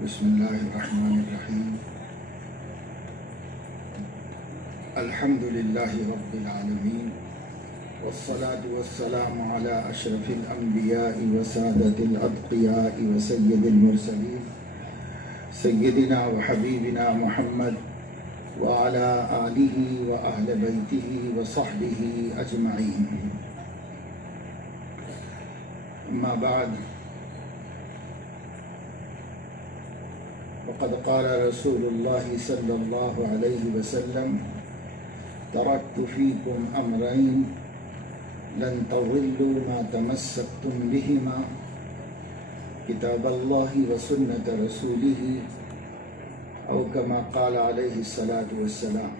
بسم اللہ الرحمن الرحیم الحمد للہ رب العالمین والصلاة والسلام علی اشرف الانبیاء وسادۃ الاتقیاء وسید المرسلین سیدنا وحبیبنا محمد وعلی آلہ واہل بیتہ وصحبہ اجمعین. اما بعد، وقد قال رسول اللہ صلی اللہ علیہ وسلم: ترکت فیکم امرین لن تضلوا ما تمسکتم بہما کتاب اللہ وسنت رسولہ او کما قال علیہ الصلاۃ والسلام.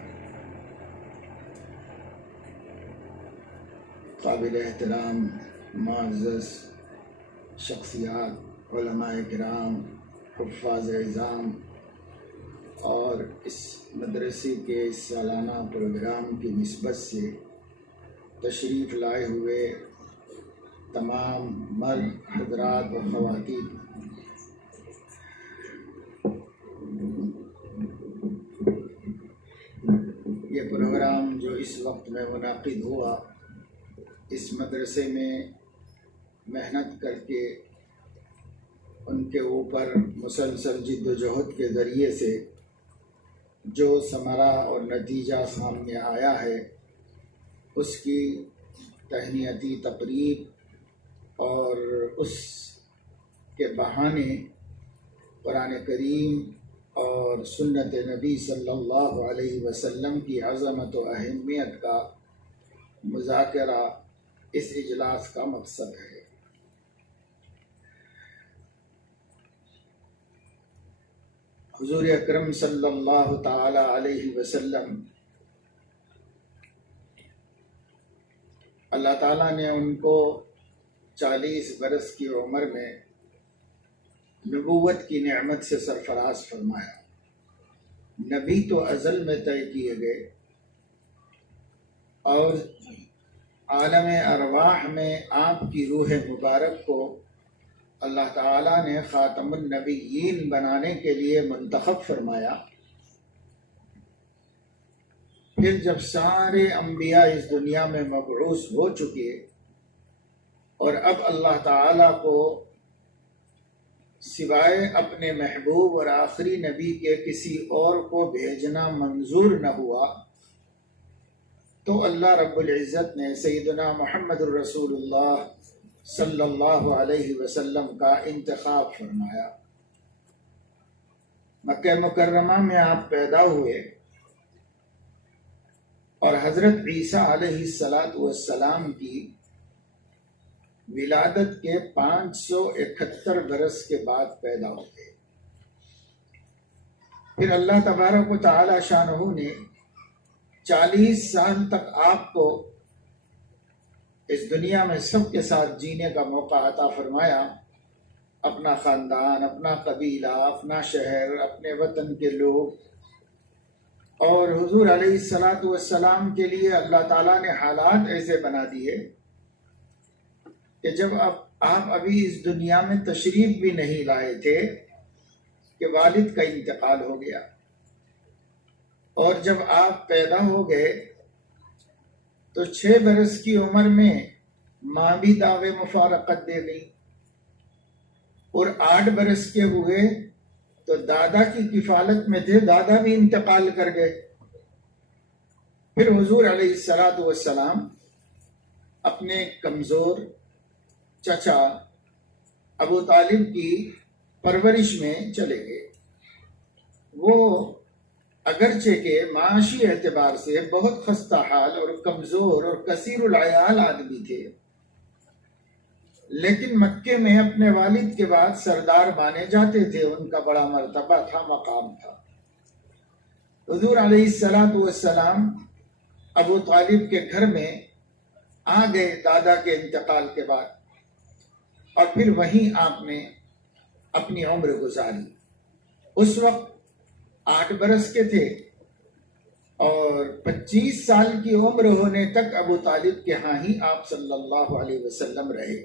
قابل احترام معزز شخصیات، علماء کرام، حفاظ اعظام اور اس مدرسے کے سالانہ پروگرام کی نسبت سے تشریف لائے ہوئے تمام مرد حضرات و خواتین، یہ پروگرام جو اس وقت میں منعقد ہوا، اس مدرسے میں محنت کر کے ان کے اوپر مسلسل جد و جہد کے ذریعے سے جو ثمرہ اور نتیجہ سامنے آیا ہے، اس کی تہنیتی تقریب اور اس کے بہانے قرآن کریم اور سنت نبی صلی اللہ علیہ وسلم کی عظمت و اہمیت کا مذاکرہ اس اجلاس کا مقصد ہے. حضور اکرم صلی اللہ تعالی علیہ وسلم، اللہ تعالیٰ نے ان کو 40 برس کی عمر میں نبوت کی نعمت سے سرفراز فرمایا. نبی تو ازل میں طے کیے گئے اور عالم ارواح میں آپ کی روح مبارک کو اللہ تعالیٰ نے خاتم النبیین بنانے کے لیے منتخب فرمایا. پھر جب سارے انبیاء اس دنیا میں مبعوث ہو چکے اور اب اللہ تعالیٰ کو سوائے اپنے محبوب اور آخری نبی کے کسی اور کو بھیجنا منظور نہ ہوا، تو اللہ رب العزت نے سیدنا محمد الرسول اللہ صلی اللہ علیہ وسلم کا انتخاب فرمایا. مکہ مکرمہ میں آپ پیدا ہوئے اور حضرت عیسیٰ علیہ السلام کی ولادت کے 571 برس کے بعد پیدا ہوئے. پھر اللہ تبارک و تعالی شانہ نے 40 سال تک آپ کو اس دنیا میں سب کے ساتھ جینے کا موقع عطا فرمایا. اپنا خاندان، اپنا قبیلہ، اپنا شہر، اپنے وطن کے لوگ، اور حضور علیہ السلام کے لیے اللہ تعالیٰ نے حالات ایسے بنا دیے کہ جب آپ ابھی اس دنیا میں تشریف بھی نہیں لائے تھے کہ والد کا انتقال ہو گیا، اور جب آپ پیدا ہو گئے تو 6 برس کی عمر میں ماں بھی دعوے مفارقت دے گئی، اور 8 برس کے ہوئے تو دادا کی کفالت میں تھے، دادا بھی انتقال کر گئے. پھر حضور علیہ السلام اپنے کمزور چچا ابو طالب کی پرورش میں چلے گئے. وہ اگرچہ کہ معاشی اعتبار سے بہت خستہ حال اور کمزور اور کثیر العیال آدمی تھے، لیکن مکے میں اپنے والد کے بعد سردار مانے جاتے تھے. ان کا بڑا مرتبہ تھا، مقام تھا. حضور علیہ السلام ابو طالب کے گھر میں آ گئے دادا کے انتقال کے بعد، اور پھر وہیں آپ نے اپنی عمر گزاری. اس وقت 8 برس کے تھے اور 25 سال کی عمر ہونے تک ابو طالب کے ہاں ہی آپ صلی اللہ علیہ وسلم رہے.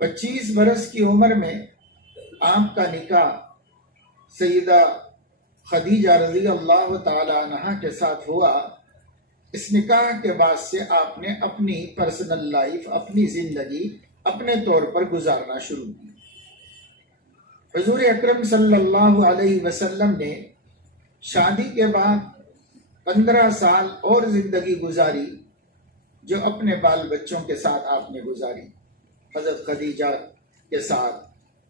25 برس کی عمر میں آپ کا نکاح سیدہ خدیجہ رضی اللہ تعالی عنہا کے ساتھ ہوا، اس نکاح کے بعد سے آپ نے اپنی پرسنل لائف، اپنی زندگی اپنے طور پر گزارنا شروع کی۔ حضور اکرم صلی اللہ علیہ وسلم نے شادی کے بعد 15 سال اور زندگی گزاری، جو اپنے بال بچوں کے ساتھ آپ نے گزاری، حضرت خدیجہ کے ساتھ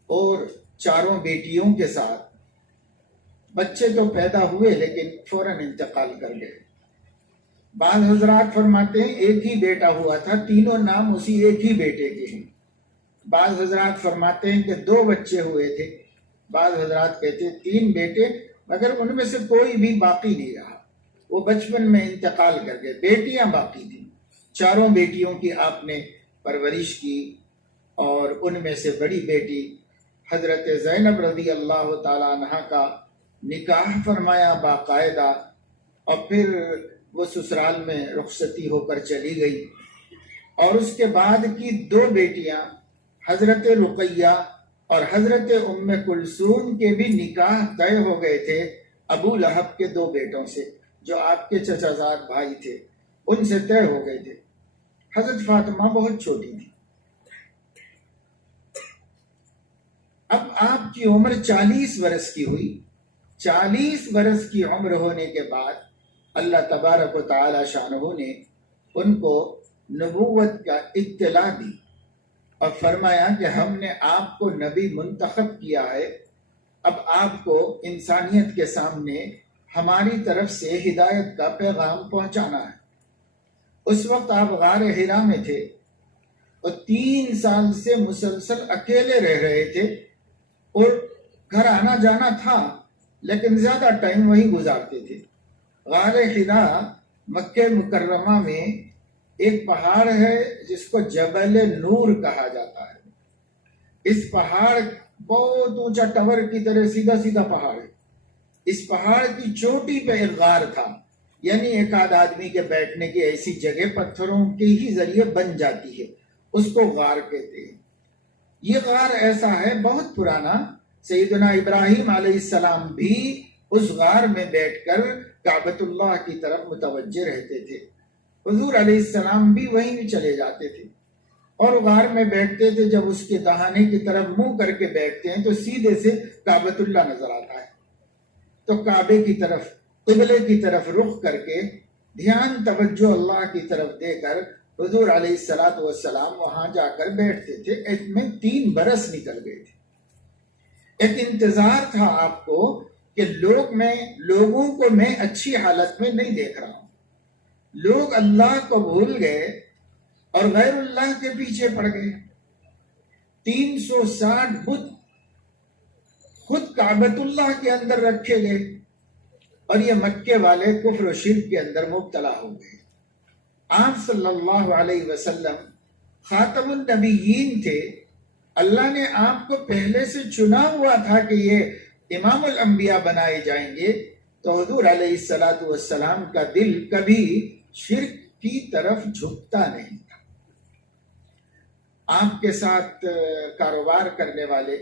اور 4 بیٹیوں کے ساتھ۔ بچے تو پیدا ہوئے لیکن فوراً انتقال کر گئے۔ بعض حضرات فرماتے ہیں ایک ہی بیٹا ہوا تھا، تینوں نام اسی ایک ہی بیٹے کے ہیں۔ بعض حضرات فرماتے ہیں کہ 2 بچے ہوئے تھے، بعض حضرات کہتے ہیں 3 بیٹے، مگر ان میں سے کوئی بھی باقی نہیں رہا، وہ بچپن میں انتقال کر گئے۔ بیٹیاں باقی تھیں، 4 بیٹیوں کی آپ نے پرورش کی، اور ان میں سے بڑی بیٹی حضرت زینب رضی اللہ تعالی عنہ کا نکاح فرمایا باقاعدہ، اور پھر وہ سسرال میں رخصتی ہو کر چلی گئی۔ اور اس کے بعد کی 2 بیٹیاں حضرت رقیہ اور حضرت ام کلثوم کے بھی نکاح طے ہو گئے تھے ابو لہب کے 2 بیٹوں سے، جو آپ کے چچا زاد بھائی تھے، ان سے طے ہو گئے تھے۔ حضرت فاطمہ بہت چھوٹی تھی۔ اب آپ کی عمر 40 برس کی ہوئی۔ 40 برس کی عمر ہونے کے بعد اللہ تبارک و تعالی شانہ نے ان کو نبوت کا اطلاع دی اور فرمایا کہ ہم نے آپ کو نبی منتخب کیا ہے، اب آپ کو انسانیت کے سامنے ہماری طرف سے ہدایت کا پیغام پہنچانا ہے۔ اس وقت آپ غار حرا میں تھے اور 3 سال سے مسلسل اکیلے رہ رہے تھے، اور گھر آنا جانا تھا لیکن زیادہ ٹائم وہی گزارتے تھے۔ غار حرا مکہ مکرمہ میں ایک پہاڑ ہے جس کو جبل نور کہا جاتا ہے۔ اس پہاڑ بہت اونچا ٹاور کی طرح سیدھا سیدھا پہاڑ ہے۔ اس پہاڑ کی چوٹی پہ ایک غار تھا، یعنی ایک آدھ آدمی کے بیٹھنے کی ایسی جگہ پتھروں کے ہی ذریعے بن جاتی ہے، اس کو غار کہتے ہیں۔ یہ غار ایسا ہے بہت پرانا، سیدنا ابراہیم علیہ السلام بھی اس غار میں بیٹھ کر کعبۃ اللہ کی طرف متوجہ رہتے تھے۔ حضور علیہ السلام بھی وہیں چلے جاتے تھے اور غار میں بیٹھتے تھے۔ جب اس کے دہانے کی طرف منہ کر کے بیٹھتے ہیں تو سیدھے سے کعبۃ اللہ نظر آتا ہے، تو کعبے کی طرف، قبلے کی طرف رخ کر کے دھیان توجہ اللہ کی طرف دے کر حضور علیہ السلام وہاں جا کر بیٹھتے تھے۔ ایک میں 3 برس نکل گئے تھے۔ ایک انتظار تھا آپ کو کہ لوگوں کو میں اچھی حالت میں نہیں دیکھ رہا ہوں۔ لوگ اللہ کو بھول گئے اور غیر اللہ کے پیچھے پڑ گئے۔ 360 بت خود کعبۃ اللہ کے اندر رکھے گئے، اور یہ مکے والے کفر و شرک کے اندر مبتلا ہو گئے۔ آپ صلی اللہ علیہ وسلم خاتم النبیین تھے، اللہ نے آپ کو پہلے سے چنا ہوا تھا کہ یہ امام الانبیاء بنائے جائیں گے، تو حضور علیہ السلام کا دل کبھی شرک کی طرف جھکتا نہیں تھا۔ آپ کے ساتھ کاروبار کرنے والے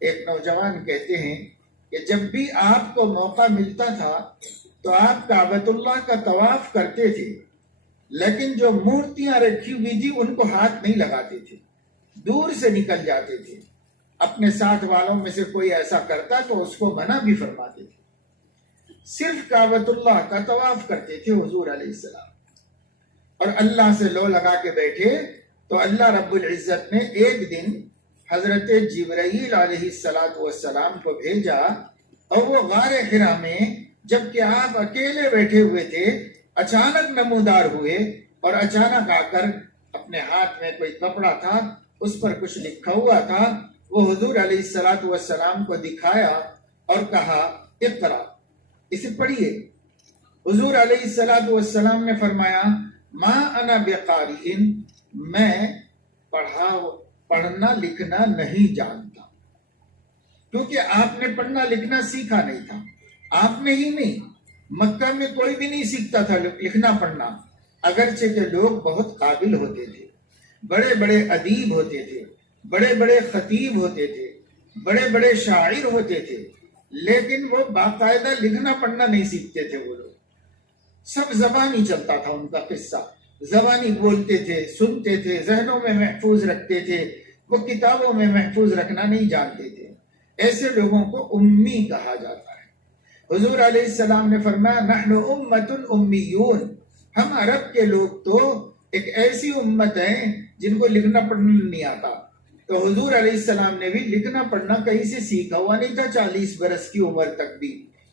ایک نوجوان کہتے ہیں کہ جب بھی آپ کو موقع ملتا تھا تو آپ کعبۃ اللہ کا طواف کرتے تھے، لیکن جو مورتیاں رکھی ہوئی تھی ان کو ہاتھ نہیں لگاتے تھے، دور سے نکل جاتے تھے۔ اپنے ساتھ والوں میں سے کوئی ایسا کرتا تو اس کو منع بھی فرماتے تھے۔ صرف کعبۃ اللہ کا طواف کرتے تھے حضور علیہ السلام، اور اللہ سے لو لگا کے بیٹھے تو اللہ رب العزت نے ایک دن حضرت جبرائیل علیہ السلام کو بھیجا، اور وہ غار حرا میں جبکہ آپ اکیلے بیٹھے ہوئے تھے اچانک نمودار ہوئے، اور اچانک آ کر اپنے ہاتھ میں کوئی کپڑا تھا، اس پر کچھ لکھا ہوا تھا، وہ حضور علیہ السلام کو دکھایا اور کہا اقرا، اسے پڑھیے۔ حضور علیہ السلام نے فرمایا ما انا بقارئ، میں پڑھنا لکھنا نہیں جانتا، کیونکہ آپ نے پڑھنا لکھنا سیکھا نہیں تھا۔ آپ نے ہی نہیں، مکہ میں کوئی بھی نہیں سیکھتا تھا لکھنا پڑھنا، اگرچہ کہ لوگ بہت قابل ہوتے تھے، بڑے بڑے ادیب ہوتے تھے، بڑے بڑے خطیب ہوتے تھے، بڑے بڑے شاعر ہوتے تھے، لیکن وہ باقاعدہ لکھنا پڑھنا نہیں سیکھتے تھے. وہ لوگ سب زبانی چلتا تھا ان کا قصہ، زبانی بولتے تھے، سنتے تھے، ذہنوں میں محفوظ رکھتے تھے، وہ کتابوں میں محفوظ رکھنا نہیں جانتے تھے. ایسے لوگوں کو امی کہا جاتا ہے. حضور علیہ السلام نے فرمایا نحن امت امیون، ہم عرب کے لوگ تو ایک ایسی امت ہیں جن کو لکھنا پڑھنا نہیں آتا. تو حضور علیہ السلام نے بھی لکھنا پڑھنا کہیں سے سیکھا ہوا نہیں تھا. 40 برس کی عمر تک بھی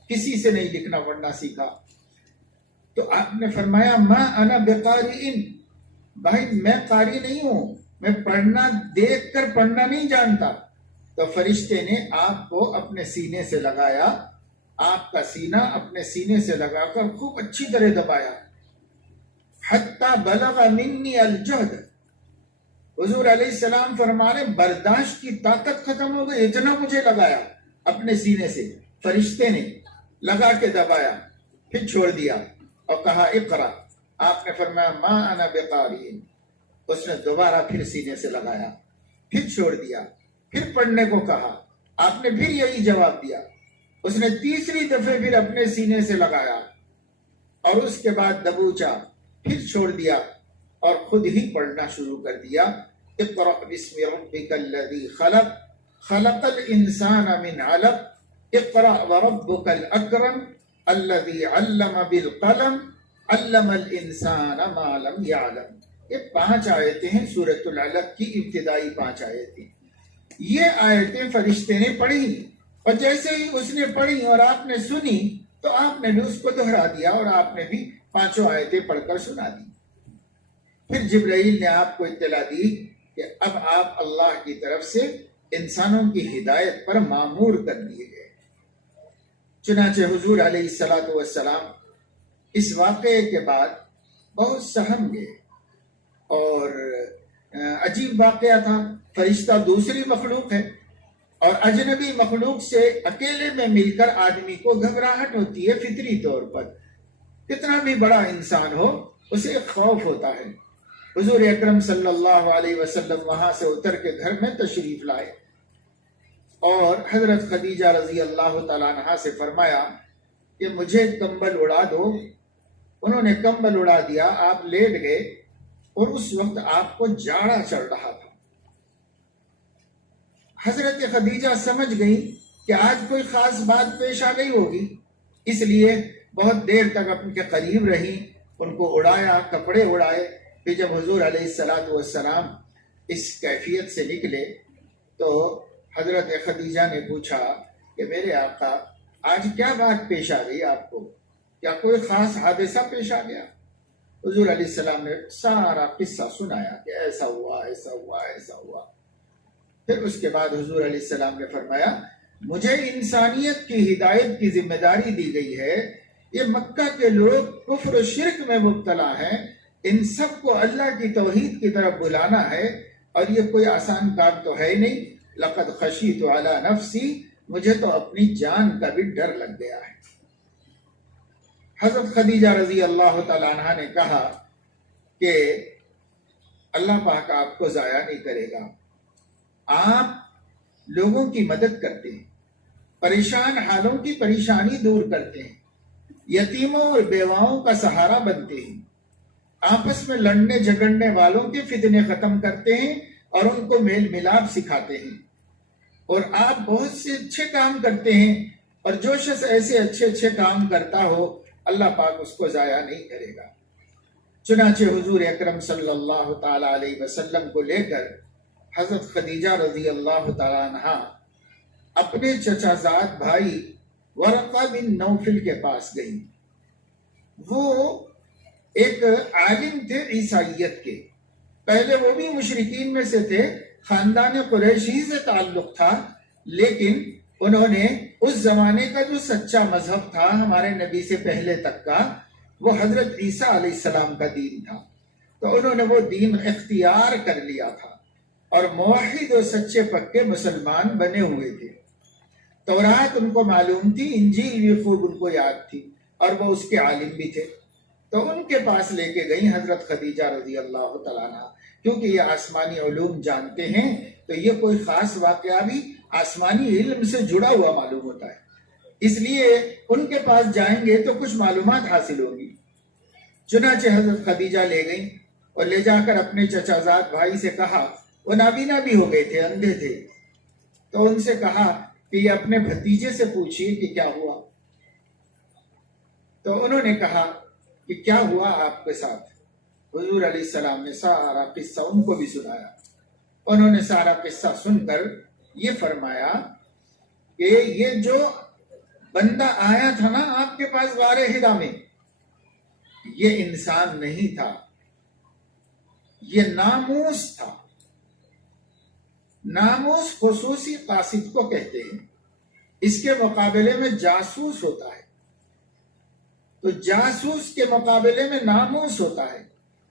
کسی سے نہیں لکھنا پڑھنا سیکھا. تو آپ نے فرمایا ما انا بقارئ، بھائی میں قاری نہیں ہوں، میں پڑھنا دیکھ کر پڑھنا نہیں جانتا. تو فرشتے نے آپ کو اپنے سینے سے لگایا، آپ کا سینہ اپنے سینے سے لگا کر خوب اچھی طرح دبایا. حتی بلغ منی الجہد، حضور علیہ السلام فرما رہے برداشت کی طاقت ختم ہو گئی، اتنا مجھے لگایا اپنے سینے سے. فرشتے نے لگا کے دبایا، پھر چھوڑ دیا اور کہا اقرا. آپ نے فرمایا ما انا بقاری. اس نے دوبارہ پھر سینے سے لگایا، پھر چھوڑ دیا، پھر پڑھنے کو کہا. آپ نے پھر یہی جواب دیا. اس نے تیسری دفعہ پھر اپنے سینے سے لگایا اور اس کے بعد دبوچا، پھر چھوڑ دیا اور خود ہی پڑھنا شروع کر دیا. اقرأ بسم ربک الذی خلق، خلق الانسان من علق، اقرأ وربک الاکرم الذی علم بالقلم علم الانسان ما لم یعلم. یہ 5 آیتیں ہیں سورۃ العلق کی، ابتدائی 5 آیتیں. یہ آیتیں فرشتے نے پڑھی اور جیسے ہی اس نے پڑھی اور آپ نے سنی تو آپ نے بھی اس کو دہرا دیا اور آپ نے بھی 5 آیتیں پڑھ کر سنا دی. پھر جبرائیل نے آپ کو اطلاع دی کہ اب آپ اللہ کی طرف سے انسانوں کی ہدایت پر مامور کر دیے گئے. چنانچہ حضور علیہ السلام اس واقعے کے بعد بہت سہم گئے اور عجیب واقعہ تھا. فرشتہ دوسری مخلوق ہے اور اجنبی مخلوق سے اکیلے میں مل کر آدمی کو گھبراہٹ ہوتی ہے فطری طور پر. کتنا بھی بڑا انسان ہو اسے خوف ہوتا ہے. حضور اکرم صلی اللہ علیہ وسلم وہاں سے اتر کے گھر میں تشریف لائے اور حضرت خدیجہ رضی اللہ تعالیٰ عنہا سے فرمایا کہ مجھے کمبل اڑا دو. انہوں نے کمبل اڑا دیا، آپ لیٹ گئے اور اس وقت آپ کو جاڑا چڑھ رہا تھا. حضرت خدیجہ سمجھ گئی کہ آج کوئی خاص بات پیش آ گئی ہوگی، اس لیے بہت دیر تک ان کے قریب رہی، ان کو اڑایا، کپڑے اڑائے. پھر جب حضور علیہ السلام اس کیفیت سے نکلے تو حضرت خدیجہ نے پوچھا کہ میرے آقا آج کیا بات پیش آ گئی آپ کو، کیا کوئی خاص حادثہ پیش آ گیا؟ حضور علیہ السلام نے سارا قصہ سنایا کہ ایسا ہوا ایسا ہوا ایسا ہوا. پھر اس کے بعد حضور علیہ السلام نے فرمایا مجھے انسانیت کی ہدایت کی ذمہ داری دی گئی ہے. یہ مکہ کے لوگ کفر و شرک میں مبتلا ہیں، ان سب کو اللہ کی توحید کی طرف بلانا ہے اور یہ کوئی آسان کام تو ہے ہی نہیں. لقد خشیت علی نفسی، مجھے تو اپنی جان کا بھی ڈر لگ گیا ہے. حضرت خدیجہ رضی اللہ تعالیٰ عنہ نے کہا کہ اللہ پاک آپ کو ضائع نہیں کرے گا. آپ لوگوں کی مدد کرتے ہیں، پریشان حالوں کی پریشانی دور کرتے ہیں، یتیموں اور بیواؤں کا سہارا بنتے ہیں، آپس میں لڑنے جھگڑنے والوں کے فتنے ختم کرتے ہیں اور ان کو میل ملاپ سکھاتے ہیں. اور آپ بہت سے اچھے کام کرتے ہیں اور جو شخص ایسے اچھے کام کرتا ہو اللہ پاک اس کو ضائع نہیں کرے گا. چنانچہ حضور اکرم صلی اللہ تعالی علیہ وسلم کو لے کر حضرت خدیجہ رضی اللہ تعالی عنہا اپنے چچا زاد بھائی ورقہ بن نوفل کے پاس گئی. وہ ایک عالم تھے عیسائیت کے، پہلے وہ بھی مشرکین میں سے تھے، خاندان قریشی سے تعلق تھا، لیکن انہوں نے اس زمانے کا جو سچا مذہب تھا ہمارے نبی سے پہلے تک کا، وہ حضرت عیسیٰ علیہ السلام کا دین تھا. تو انہوں نے وہ دین اختیار کر لیا تھا اور موحد و سچے پکے مسلمان بنے ہوئے تھے. تورات ان کو معلوم تھی، انجیل بھی خوب ان کو یاد تھی اور وہ اس کے عالم بھی تھے. تو ان کے پاس لے کے گئی حضرت خدیجہ رضی اللہ تعالیٰ عنہ، کیونکہ یہ آسمانی علوم جانتے ہیں تو یہ کوئی خاص واقعہ بھی آسمانی علم سے جڑا ہوا معلوم ہوتا ہے، اس لیے ان کے پاس جائیں گے تو کچھ معلومات حاصل ہوگی۔ چنانچہ حضرت خدیجہ لے گئیں اور لے جا کر اپنے چچا زاد بھائی سے کہا، وہ نابینا بھی ہو گئے تھے، اندھے تھے، تو ان سے کہا کہ یہ اپنے بھتیجے سے پوچھیے کہ کیا ہوا۔ تو انہوں نے کہا کہ کیا ہوا آپ کے ساتھ؟ حضور علیہ السلام نے سارا قصہ ان کو بھی سنایا۔ انہوں نے سارا قصہ سن کر یہ فرمایا کہ یہ جو بندہ آیا تھا نا آپ کے پاس غار حرا میں، یہ انسان نہیں تھا، یہ ناموس تھا۔ ناموس خصوصی قاصد کو کہتے ہیں، اس کے مقابلے میں جاسوس ہوتا ہے، تو جاسوس کے مقابلے میں ناموس ہوتا ہے۔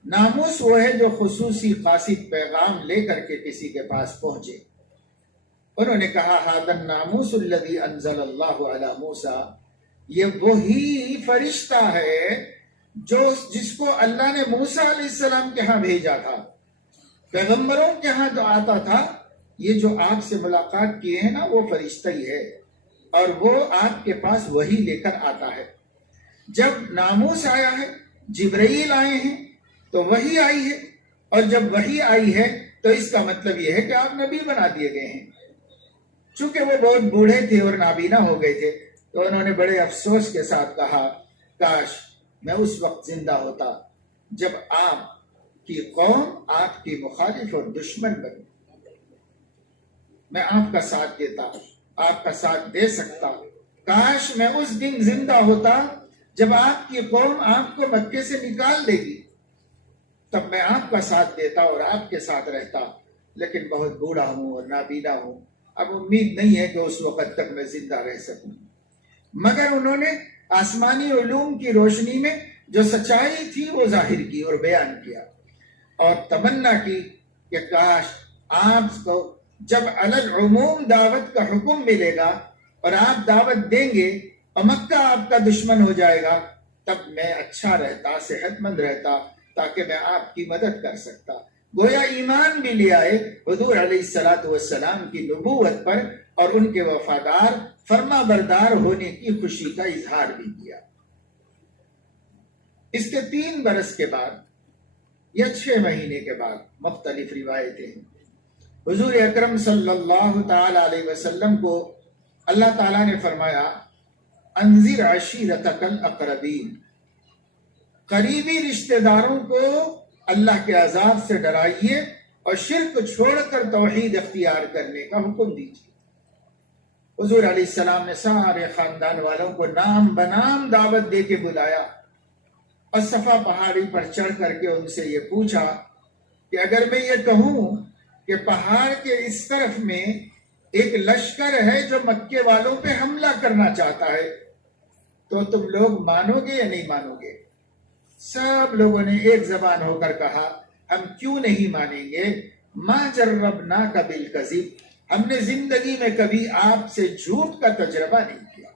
ناموس وہ ہے جو خصوصی قاصد پیغام لے کر کے کسی کے پاس پہنچے۔ انہوں نے کہا ھذا الناموس الذی انزل اللہ علی موسیٰ، یہ وہی فرشتہ ہے جس کو اللہ نے موسیٰ علیہ السلام کے ہاں بھیجا تھا۔ پیغمبروں کے ہاں جو آتا تھا، یہ جو آپ سے ملاقات کیے ہیں نا وہ فرشتہ ہی ہے، اور وہ آپ کے پاس وہی لے کر آتا ہے۔ جب ناموس آیا ہے، جبرائیل آئے ہیں تو وہی آئی ہے، اور جب وہی آئی ہے تو اس کا مطلب یہ ہے کہ آپ نبی بنا دیے گئے ہیں۔ چونکہ وہ بہت بوڑھے تھے اور نابینا ہو گئے تھے، تو انہوں نے بڑے افسوس کے ساتھ کہا کاش میں اس وقت زندہ ہوتا جب آپ کی قوم آپ کی مخالف اور دشمن بنی، میں آپ کا ساتھ دیتا، آپ کا ساتھ دے سکتا۔ کاش میں اس دن زندہ ہوتا جب آپ کی قوم آپ کو مکے سے نکال دے گی، تب میں آپ کا ساتھ دیتا اور آپ کے ساتھ رہتا، لیکن بہت بوڑھا ہوں اور نابینا ہوں، اب امید نہیں ہے کہ اس وقت تک میں زندہ رہ سکوں۔ مگر انہوں نے آسمانی علوم کی روشنی میں جو سچائی تھی وہ ظاہر کی اور بیان کیا، اور تمنا کی کہ کاش آپ کو جب علی العموم دعوت کا حکم ملے گا اور آپ دعوت دیں گے اور مکہ آپ کا دشمن ہو جائے گا، تب میں اچھا رہتا، صحت مند رہتا، تاکہ میں آپ کی مدد کر سکتا۔ گویا ایمان بھی لے آئے حضور علیہ السلام کی نبوت پر، اور ان کے وفادار فرما بردار ہونے کی خوشی کا اظہار بھی کیا۔ اس کے 3 برس کے بعد یا 6 مہینے کے بعد، مختلف روایتیں ہیں، حضور اکرم صلی اللہ تعالی علیہ وسلم کو اللہ تعالیٰ نے فرمایا انذر عشیرتک الاقربین، قریبی رشتہ داروں کو اللہ کے عذاب سے ڈرائیے اور شرک چھوڑ کر توحید اختیار کرنے کا حکم دیجیے۔ حضور علیہ السلام نے سارے خاندان والوں کو نام بنام دعوت دے کے بلایا، اور صفا پہاڑی پر چڑھ کر کے ان سے یہ پوچھا کہ اگر میں یہ کہوں کہ پہاڑ کے اس طرف میں ایک لشکر ہے جو مکے والوں پہ حملہ کرنا چاہتا ہے، تو تم لوگ مانو گے یا نہیں مانو گے؟ سب لوگوں نے ایک زبان ہو کر کہا ہم کیوں نہیں مانیں گے، ما جربناک بالکذب، ہم نے زندگی میں کبھی آپ سے جھوٹ کا تجربہ نہیں کیا،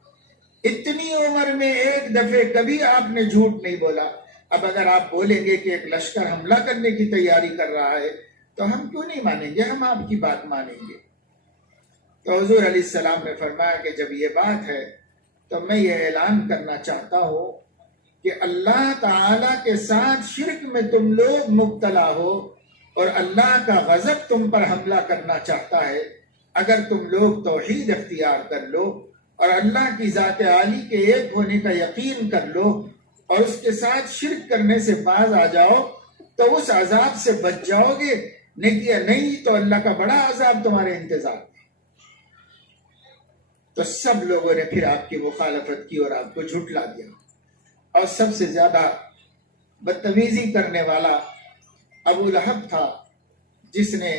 اتنی عمر میں ایک دفعہ کبھی آپ نے جھوٹ نہیں بولا، اب اگر آپ بولیں گے کہ ایک لشکر حملہ کرنے کی تیاری کر رہا ہے تو ہم کیوں نہیں مانیں گے، ہم آپ کی بات مانیں گے۔ تو حضور علیہ السلام نے فرمایا کہ جب یہ بات ہے تو میں یہ اعلان کرنا چاہتا ہوں کہ اللہ تعالیٰ کے ساتھ شرک میں تم لوگ مبتلا ہو اور اللہ کا غضب تم پر حملہ کرنا چاہتا ہے، اگر تم لوگ توحید اختیار کر لو اور اللہ کی ذات عالی کے ایک ہونے کا یقین کر لو اور اس کے ساتھ شرک کرنے سے باز آ جاؤ تو اس عذاب سے بچ جاؤ گے، نہیں تو اللہ کا بڑا عذاب تمہارے انتظار ہے۔ تو سب لوگوں نے پھر آپ کی مخالفت کی اور آپ کو جھٹلا دیا، اور سب سے زیادہ بدتمیزی کرنے والا ابو لہب تھا، جس نے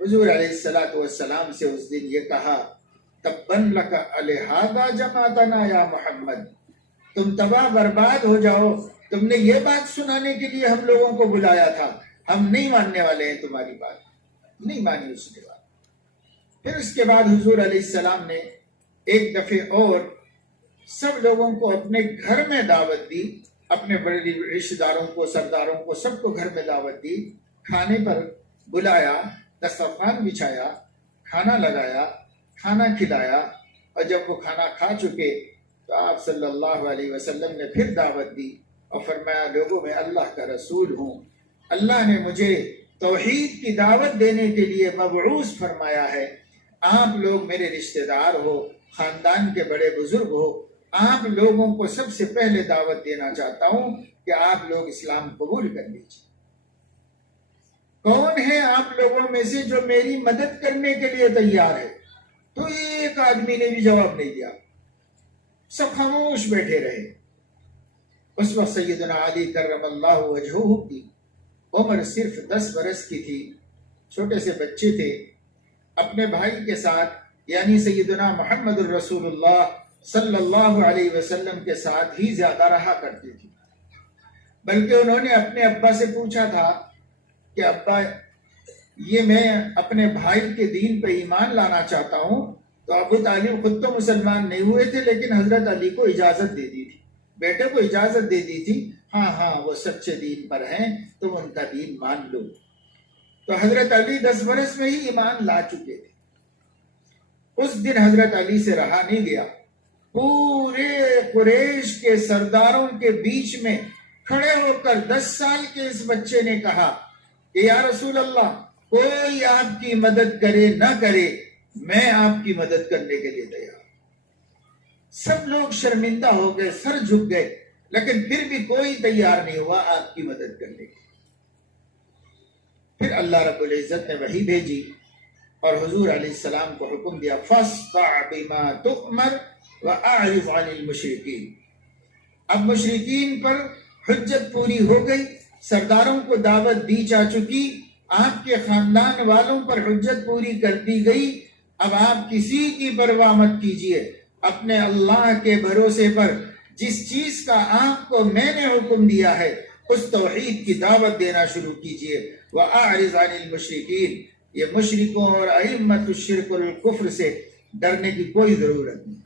حضور علیہ السلام سے اس دن یہ کہا تبن لک الہذا جمعتنا یا محمد، تم تباہ برباد ہو جاؤ، تم نے یہ بات سنانے کے لیے ہم لوگوں کو بلایا تھا، ہم نہیں ماننے والے ہیں تمہاری بات۔ نہیں مانی اس کے بعد۔ پھر اس کے بعد حضور علیہ السلام نے ایک دفعہ اور سب لوگوں کو اپنے گھر میں دعوت دی، اپنے بڑے رشتہ داروں کو، سرداروں کو، سب کو گھر میں دعوت دی، کھانے پر بلایا، دسترخوان بچھایا، کھانا لگایا، کھانا کھلایا، اور جب وہ کھانا کھا چکے تو آپ صلی اللہ علیہ وسلم نے پھر دعوت دی اور فرمایا لوگوں میں اللہ کا رسول ہوں، اللہ نے مجھے توحید کی دعوت دینے کے لیے مبعوث فرمایا ہے، آپ لوگ میرے رشتہ دار ہو، خاندان کے بڑے بزرگ ہو، آپ لوگوں کو سب سے پہلے دعوت دینا چاہتا ہوں کہ آپ لوگ اسلام قبول کر لیجیے۔ کون ہے آپ لوگوں میں سے جو میری مدد کرنے کے لیے تیار ہے؟ تو ایک آدمی نے بھی جواب نہیں دیا، سب خاموش بیٹھے رہے۔ اس وقت سیدنا علی کرم اللہ وجہہ کی عمر صرف 10 برس کی تھی، چھوٹے سے بچے تھے، اپنے بھائی کے ساتھ یعنی سیدنا محمد الرسول اللہ صلی اللہ علیہ وسلم کے ساتھ ہی زیادہ رہا کرتی تھی، بلکہ انہوں نے اپنے ابا سے پوچھا تھا کہ ابا یہ میں اپنے بھائی کے دین پہ ایمان لانا چاہتا ہوں، تو ابو طالب خود تو مسلمان نہیں ہوئے تھے لیکن حضرت علی کو اجازت دے دی تھی، بیٹے کو اجازت دے دی تھی، ہاں وہ سچے دین پر ہیں تم ان کا دین مان لو۔ تو حضرت علی 10 برس میں ہی ایمان لا چکے تھے۔ اس دن حضرت علی سے رہا نہیں گیا، پورے قریش کے سرداروں کے بیچ میں کھڑے ہو کر 10 سال کے اس بچے نے کہا کہ یا رسول اللہ، کوئی آپ کی مدد کرے نہ کرے، میں آپ کی مدد کرنے کے لیے تیار۔ سب لوگ شرمندہ ہو گئے، سر جھک گئے، لیکن پھر بھی کوئی تیار نہیں ہوا آپ کی مدد کرنے کے۔ پھر اللہ رب العزت نے وحی بھیجی اور حضور علیہ السلام کو حکم دیا فَاصْدَعْ بِمَا تُؤْمَرْ وَأَعْرِضْ عَنِ الْمُشْرِكِينَ۔ اب مشرکین پر حجت پوری ہو گئی، سرداروں کو دعوت دی جا چکی، آپ کے خاندان والوں پر حجت پوری کر دی گئی، اب آپ کسی کی پرواہ مت کیجیے، اپنے اللہ کے بھروسے پر جس چیز کا آپ کو میں نے حکم دیا ہے اس توحید کی دعوت دینا شروع کیجیے۔ وَأَعْرِضْ عَنِ الْمُشْرِكِينَ، یہ مشرکوں اور ائمۃ الشرک والکفر سے ڈرنے کی کوئی ضرورت نہیں،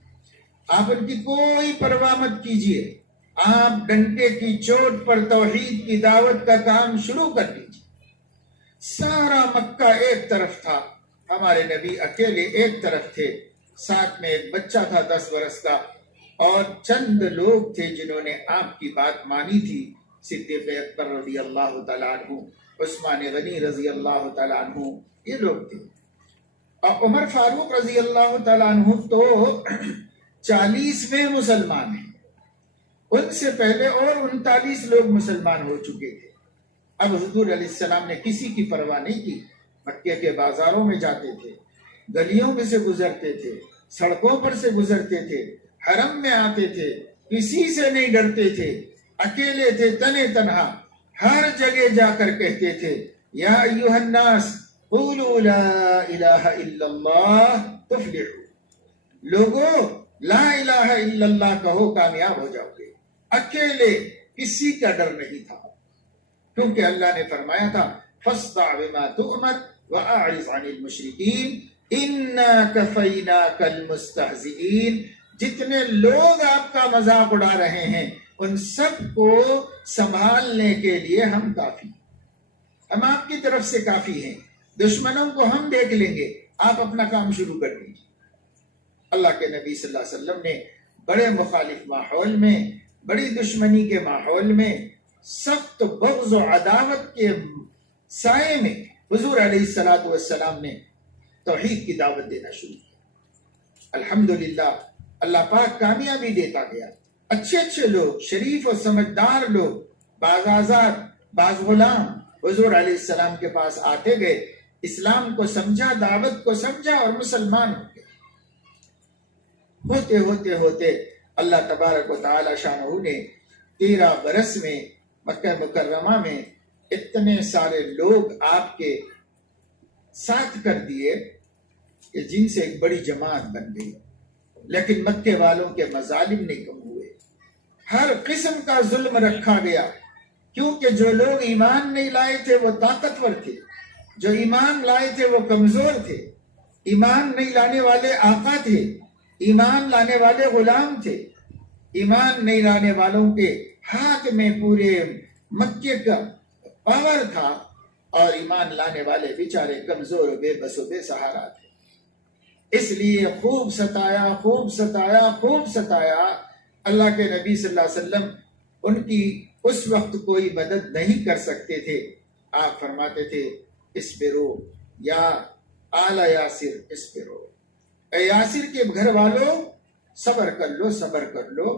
آپ ان کی کوئی پرواہ مت کیجیے، آپ ڈنڈے کی چوٹ پر توحید کی دعوت کا کام شروع کر دیجیے۔ سارا مکہ ایک طرف تھا، ہمارے نبی اکیلے ایک طرف تھے، ساتھ میں ایک بچہ تھا 10 برس کا، اور چند لوگ تھے جنہوں نے آپ کی بات مانی تھی، صدیق اکبر رضی اللہ تعالیٰ عنہ، عثمان غنی رضی اللہ تعالیٰ عنہ، یہ لوگ تھے۔ اور عمر فاروق رضی اللہ تعالیٰ عنہ تو 40ویں مسلمان ہیں، ان سے پہلے اور 39 لوگ مسلمان ہو چکے تھے۔ اب حضور علیہ السلام نے کسی کی پرواہ نہیں کی، مکے کے بازاروں میں جاتے تھے، گلیوں میں سے گزرتے تھے، سڑکوں پر سے گزرتے تھے، حرم میں آتے تھے، کسی سے نہیں ڈرتے تھے، اکیلے تھے، تنے تنہا، ہر جگہ جا کر کہتے تھے یا ایھا الناس قولوا لا الہ الا اللہ تفلحوا، لوگو لا الہ الا اللہ کہو کامیاب ہو جاؤ گے۔ اکیلے، کسی کا ڈر نہیں تھا، کیونکہ اللہ نے فرمایا تھا فاصدع بما تؤمر واعرض عن المشرکین انا کفیناک المستہزئین۔ جتنے لوگ آپ کا مذاق اڑا رہے ہیں ان سب کو سنبھالنے کے لیے ہم کافی، ہم آپ کی طرف سے کافی ہیں، دشمنوں کو ہم دیکھ لیں گے، آپ اپنا کام شروع کر دیجیے۔ اللہ کے نبی صلی اللہ علیہ وسلم نے بڑے مخالف ماحول میں، بڑی دشمنی کے ماحول میں، سخت بغض و عداوت کے سائے میں حضور علیہ السلام نے توحید کی دعوت دینا شروع کیا۔ الحمدللہ اللہ پاک کامیابی دیتا گیا، اچھے لوگ، شریف و سمجھدار لوگ، بعض آزاد بعض غلام حضور علیہ السلام کے پاس آتے گئے، اسلام کو سمجھا، دعوت کو سمجھا اور مسلمان ہو گئے۔ ہوتے ہوتے اللہ تبارک و تعالی شانہ نے 13 برس میں مکہ مکرمہ میں اتنے سارے لوگ آپ کے ساتھ کر دیے کہ جن سے ایک بڑی جماعت بن گئی، لیکن مکے والوں کے مظالم نہیں کم ہوئے، ہر قسم کا ظلم رکھا گیا، کیونکہ جو لوگ ایمان نہیں لائے تھے وہ طاقتور تھے، جو ایمان لائے تھے وہ کمزور تھے، ایمان نہیں لانے والے آقا تھے، ایمان لانے والے غلام تھے، ایمان نہیں لانے والوں کے ہاتھ میں پورے مکے کا پاور تھا، اور ایمان لانے والے بیچارے کمزور، بے بس و بے سہارا تھے۔ اس لیے خوب ستایا، خوب ستایا، خوب ستایا۔ اللہ کے نبی صلی اللہ علیہ وسلم ان کی اس وقت کوئی مدد نہیں کر سکتے تھے۔ آپ فرماتے تھے اسبرو یا آل یاسر اسبرو، اے یاسر کے گھر والوں صبر کر لو، صبر کر لو،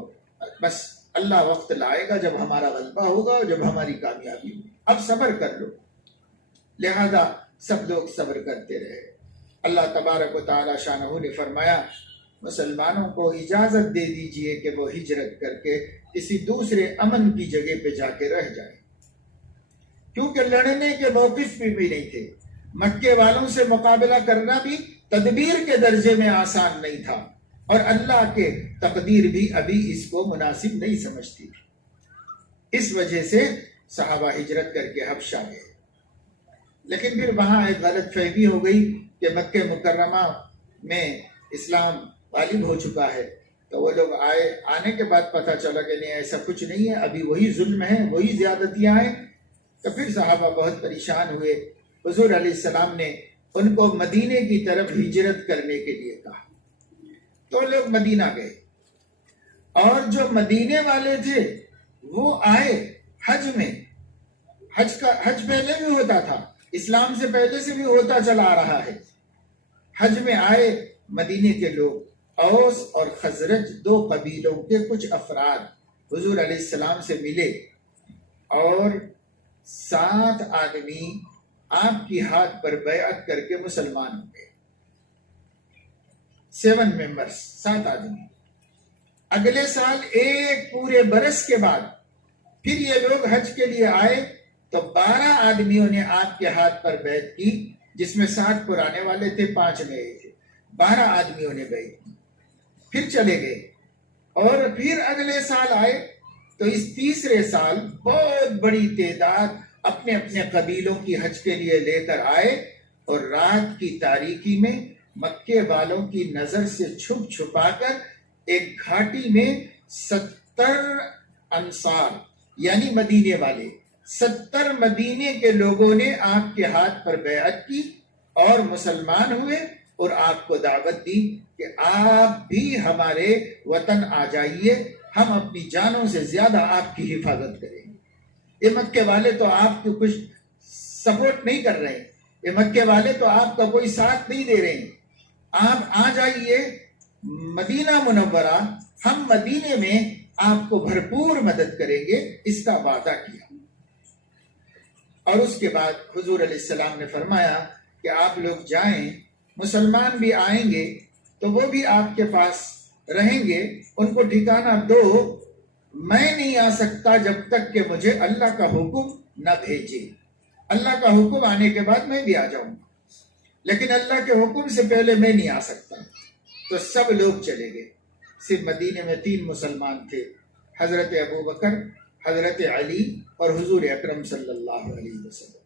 بس اللہ وقت لائے گا جب ہمارا غلبہ ہوگا اور جب ہماری کامیابی ہوگی، اب صبر کر لو۔ لہذا سب لوگ صبر کرتے رہے۔ اللہ تبارک و تعالی شانہ نے فرمایا مسلمانوں کو اجازت دے دیجئے کہ وہ ہجرت کر کے کسی دوسرے امن کی جگہ پہ جا کے رہ جائیں، کیونکہ لڑنے کے موقف بھی نہیں تھے۔ مکے والوں سے مقابلہ کرنا بھی تدبیر کے درجے میں آسان نہیں تھا، اور اللہ کے تقدیر بھی ابھی اس کو مناسب نہیں سمجھتی تھی۔ اس وجہ سے صحابہ ہجرت کر کے حبشہ گئے، لیکن پھر وہاں ایک غلط فہمی ہو گئی کہ مکہ مکرمہ میں اسلام غالب ہو چکا ہے، تو وہ لوگ آنے کے بعد پتہ چلا کہ نہیں، ایسا کچھ نہیں ہے، ابھی وہی ظلم ہے، وہی زیادتیاں ہیں۔ تو پھر صحابہ بہت پریشان ہوئے۔ حضور علیہ السلام نے ان کو مدینے کی طرف ہجرت کرنے کے لیے کہا، تو لوگ مدینہ گئے، اور جو مدینے والے تھے وہ آئے حج میں۔ حج پہلے بھی ہوتا تھا، اسلام سے پہلے سے بھی ہوتا چلا آ رہا ہے۔ حج میں آئے مدینے کے لوگ، اوس اور خزرج دو قبیلوں کے کچھ افراد حضور علیہ السلام سے ملے، اور 7 آدمی آپ کی ہاتھ پر بیعت کر کے مسلمان ہو گئے۔ 7 ممبرز، 7 آدمی۔ اگلے سال ایک پورے برس کے بعد پھر یہ لوگ حج کے لیے آئے، تو 12 آدمیوں نے آپ کے ہاتھ پر بیعت کی، جس میں 7 پرانے والے تھے، 5 نئے تھے۔ 12 آدمیوں نے بیعت کی، پھر چلے گئے، اور پھر اگلے سال آئے، تو اس تیسرے سال بہت بڑی تعداد اپنے اپنے قبیلوں کی حج کے لیے لے کر آئے، اور رات کی تاریکی میں مکے والوں کی نظر سے چھپ چھپا کر ایک گھاٹی میں 70 انصار یعنی مدینے والے 70 مدینے کے لوگوں نے آپ کے ہاتھ پر بیعت کی اور مسلمان ہوئے، اور آپ کو دعوت دی کہ آپ بھی ہمارے وطن آ جائیے، ہم اپنی جانوں سے زیادہ آپ کی حفاظت کریں گے۔ یہ مکے والے تو آپ کو کچھ سپورٹ نہیں کر رہے ہیں، یہ مکے والے تو آپ کا کوئی ساتھ نہیں دے رہے ہیں، آپ آ جائیے مدینہ منورہ، ہم مدینے میں آپ کو بھرپور مدد کریں گے، اس کا وعدہ کیا۔ اور اس کے بعد حضور علیہ السلام نے فرمایا کہ آپ لوگ جائیں، مسلمان بھی آئیں گے تو وہ بھی آپ کے پاس رہیں گے، ان کو ٹھکانہ دو، میں نہیں آ سکتا جب تک کہ مجھے اللہ کا حکم نہ بھیجے، اللہ کا حکم آنے کے بعد میں بھی آ جاؤں گا، لیکن اللہ کے حکم سے پہلے میں نہیں آ سکتا۔ تو سب لوگ چلے گئے، صرف مدینے میں 3 مسلمان تھے، حضرت ابوبکر، حضرت علی اور حضور اکرم صلی اللہ علیہ وسلم۔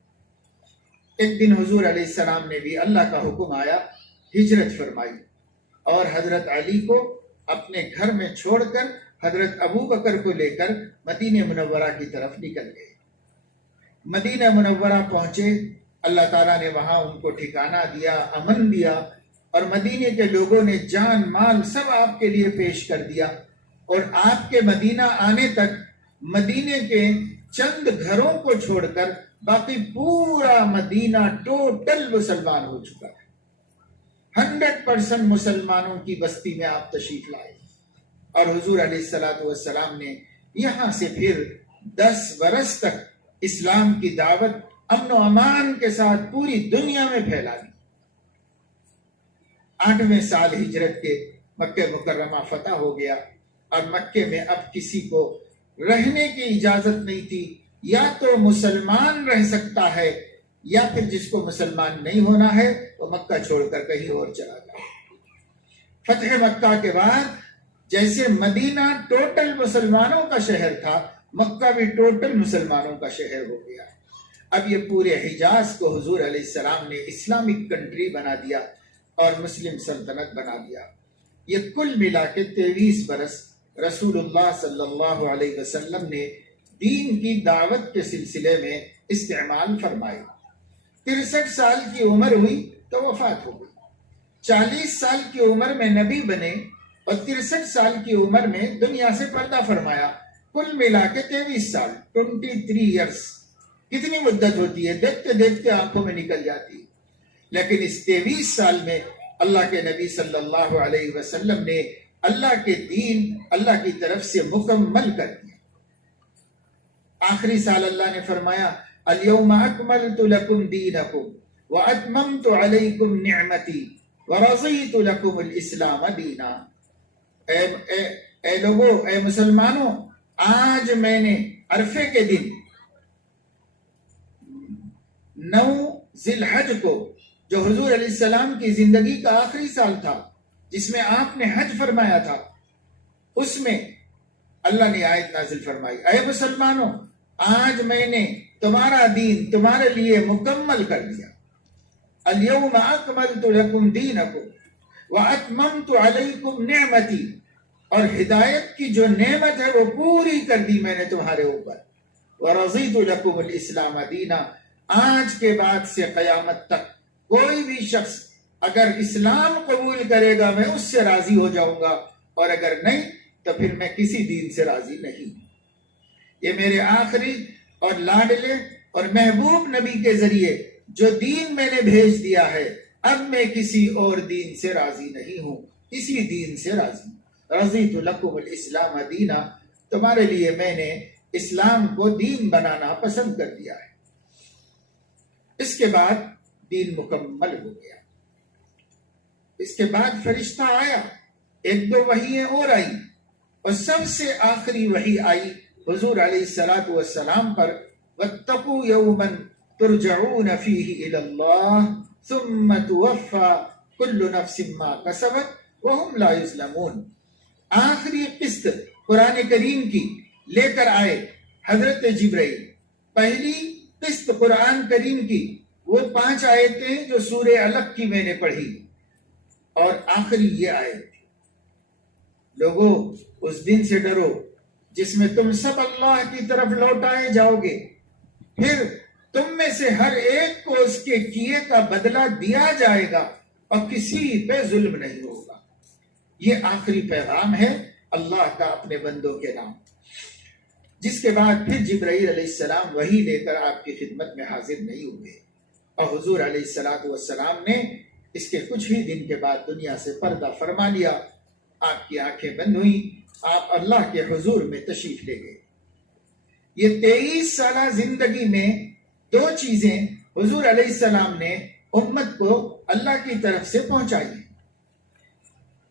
ایک دن حضور علیہ السلام نے بھی، اللہ کا حکم آیا، ہجرت فرمائی، اور حضرت علی کو اپنے گھر میں چھوڑ کر حضرت ابوبکر کو لے کر مدینہ منورہ کی طرف نکل گئے۔ مدینہ منورہ پہنچے، اللہ تعالیٰ نے وہاں ان کو ٹھکانہ دیا، امن دیا، اور مدینے کے لوگوں نے جان مال سب آپ کے لیے پیش کر دیا، اور آپ کے مدینہ آنے تک مدینے کے چند گھروں کو چھوڑ کر باقی پورا مدینہ ٹوٹل مسلمان ہو چکا ہے۔ 100% مسلمانوں کی بستی میں آپ تشریف لائے، اور حضور علیہ السلام نے یہاں سے پھر 10 برس تک اسلام کی دعوت امن و امان کے ساتھ پوری دنیا میں پھیلا دی۔ 8ویں سال ہجرت کے مکہ مکرمہ فتح ہو گیا، اور مکے میں اب کسی کو رہنے کی اجازت نہیں تھی، یا تو مسلمان رہ سکتا ہے، یا پھر جس کو مسلمان نہیں ہونا ہے وہ مکہ چھوڑ کر کہیں اور چلا جائے۔ فتح مکہ کے بعد جیسے مدینہ ٹوٹل مسلمانوں کا شہر تھا، مکہ بھی ٹوٹل مسلمانوں کا شہر ہو گیا۔ اب یہ پورے حجاز کو حضور علیہ السلام نے اسلامک کنٹری بنا دیا اور مسلم سلطنت بنا دیا۔ یہ کل ملا کے 23 برس رسول اللہ صلی اللہ علیہ وسلم نے دین کی دعوت کے سلسلے میں استعمال فرمائی۔ 63 سال کی عمر ہوئی تو وفات ہو گئی۔ 40 سال کی عمر میں نبی بنے اور 63 سال کی عمر میں دنیا سے پردہ فرمایا. کل ملا کے 23 سال، 23 ایئرس. کتنی مدت ہوتی ہے، دیکھتے دیکھتے آنکھوں میں نکل جاتی ہے. لیکن اس 23 سال میں اللہ کے نبی صلی اللہ علیہ وسلم نے اللہ کے دین اللہ کی طرف سے مکمل کر دیا. آخری سال اللہ نے فرمایا الیوم اکملت لکم دینکم واتممت علیکم نعمتی ورضیت لکم الاسلام دینا. اے لوگو، اے مسلمانوں، آج میں نے عرفے کے دن 9 ذی الحج کو، جو حضور علیہ السلام کی زندگی کا آخری سال تھا، جس میں آپ نے حج فرمایا تھا، اس میں اللہ نے آیت نازل فرمائی، اے مسلمانوں، آج میں نے تمہارا دین تمہارے لیے مکمل کر دیا. الیوم اکملت لکم دینکم واتممت علیکم نعمتی، اور ہدایت کی جو نعمت ہے وہ پوری کر دی میں نے تمہارے اوپر. ورضیت لکم الاسلام دینا، آج کے بعد سے قیامت تک کوئی بھی شخص اگر اسلام قبول کرے گا میں اس سے راضی ہو جاؤں گا، اور اگر نہیں تو پھر میں کسی دین سے راضی نہیں. یہ میرے آخری اور لاڈلے اور محبوب نبی کے ذریعے جو دین میں نے بھیج دیا ہے، اب میں کسی اور دین سے راضی نہیں ہوں، اسی دین سے راضی ہوں. رضیت لکم الاسلام دینا، تمہارے لیے میں نے اسلام کو دین بنانا پسند کر دیا ہے. اس کے بعد دین مکمل ہو گیا. اس کے بعد فرشتہ آیا، 1-2 وحییں اور آئی، اور سب سے آخری وحی آئی حضور علیہ السلام پر، واتقوا یوما ترجعون فیہ الی اللہ ثم توفی کل نفس ما کسبت وہم لا یظلمون. آخری قسط قرآن کریم کی لے کر آئے حضرت جبرائیل. پہلی قسط قرآن کریم کی وہ 5 آیتیں جو سورہ علق کی میں نے پڑھی، اور آخری یہ آیت، لوگوں اس دن سے ڈرو جس میں تم سب اللہ کی طرف لوٹائے جاؤ گے، پھر تم میں سے ہر ایک کو اس کے کیے کا بدلہ دیا جائے گا اور کسی پہ ظلم نہیں ہوگا. یہ آخری پیغام ہے اللہ کا اپنے بندوں کے نام. جس کے بعد پھر جبرائیل علیہ السلام وحی لے کر آپ کی خدمت میں حاضر نہیں ہوئے، اور حضور علیہ السلام نے اس کے کچھ ہی دن کے بعد دنیا سے پردہ فرما لیا. آپ کی آنکھیں بند ہوئیں، آپ اللہ کے حضور میں تشریف لے گئے. یہ 23 سالہ زندگی میں 2 چیزیں حضور علیہ السلام نے امت کو اللہ کی طرف سے پہنچائی.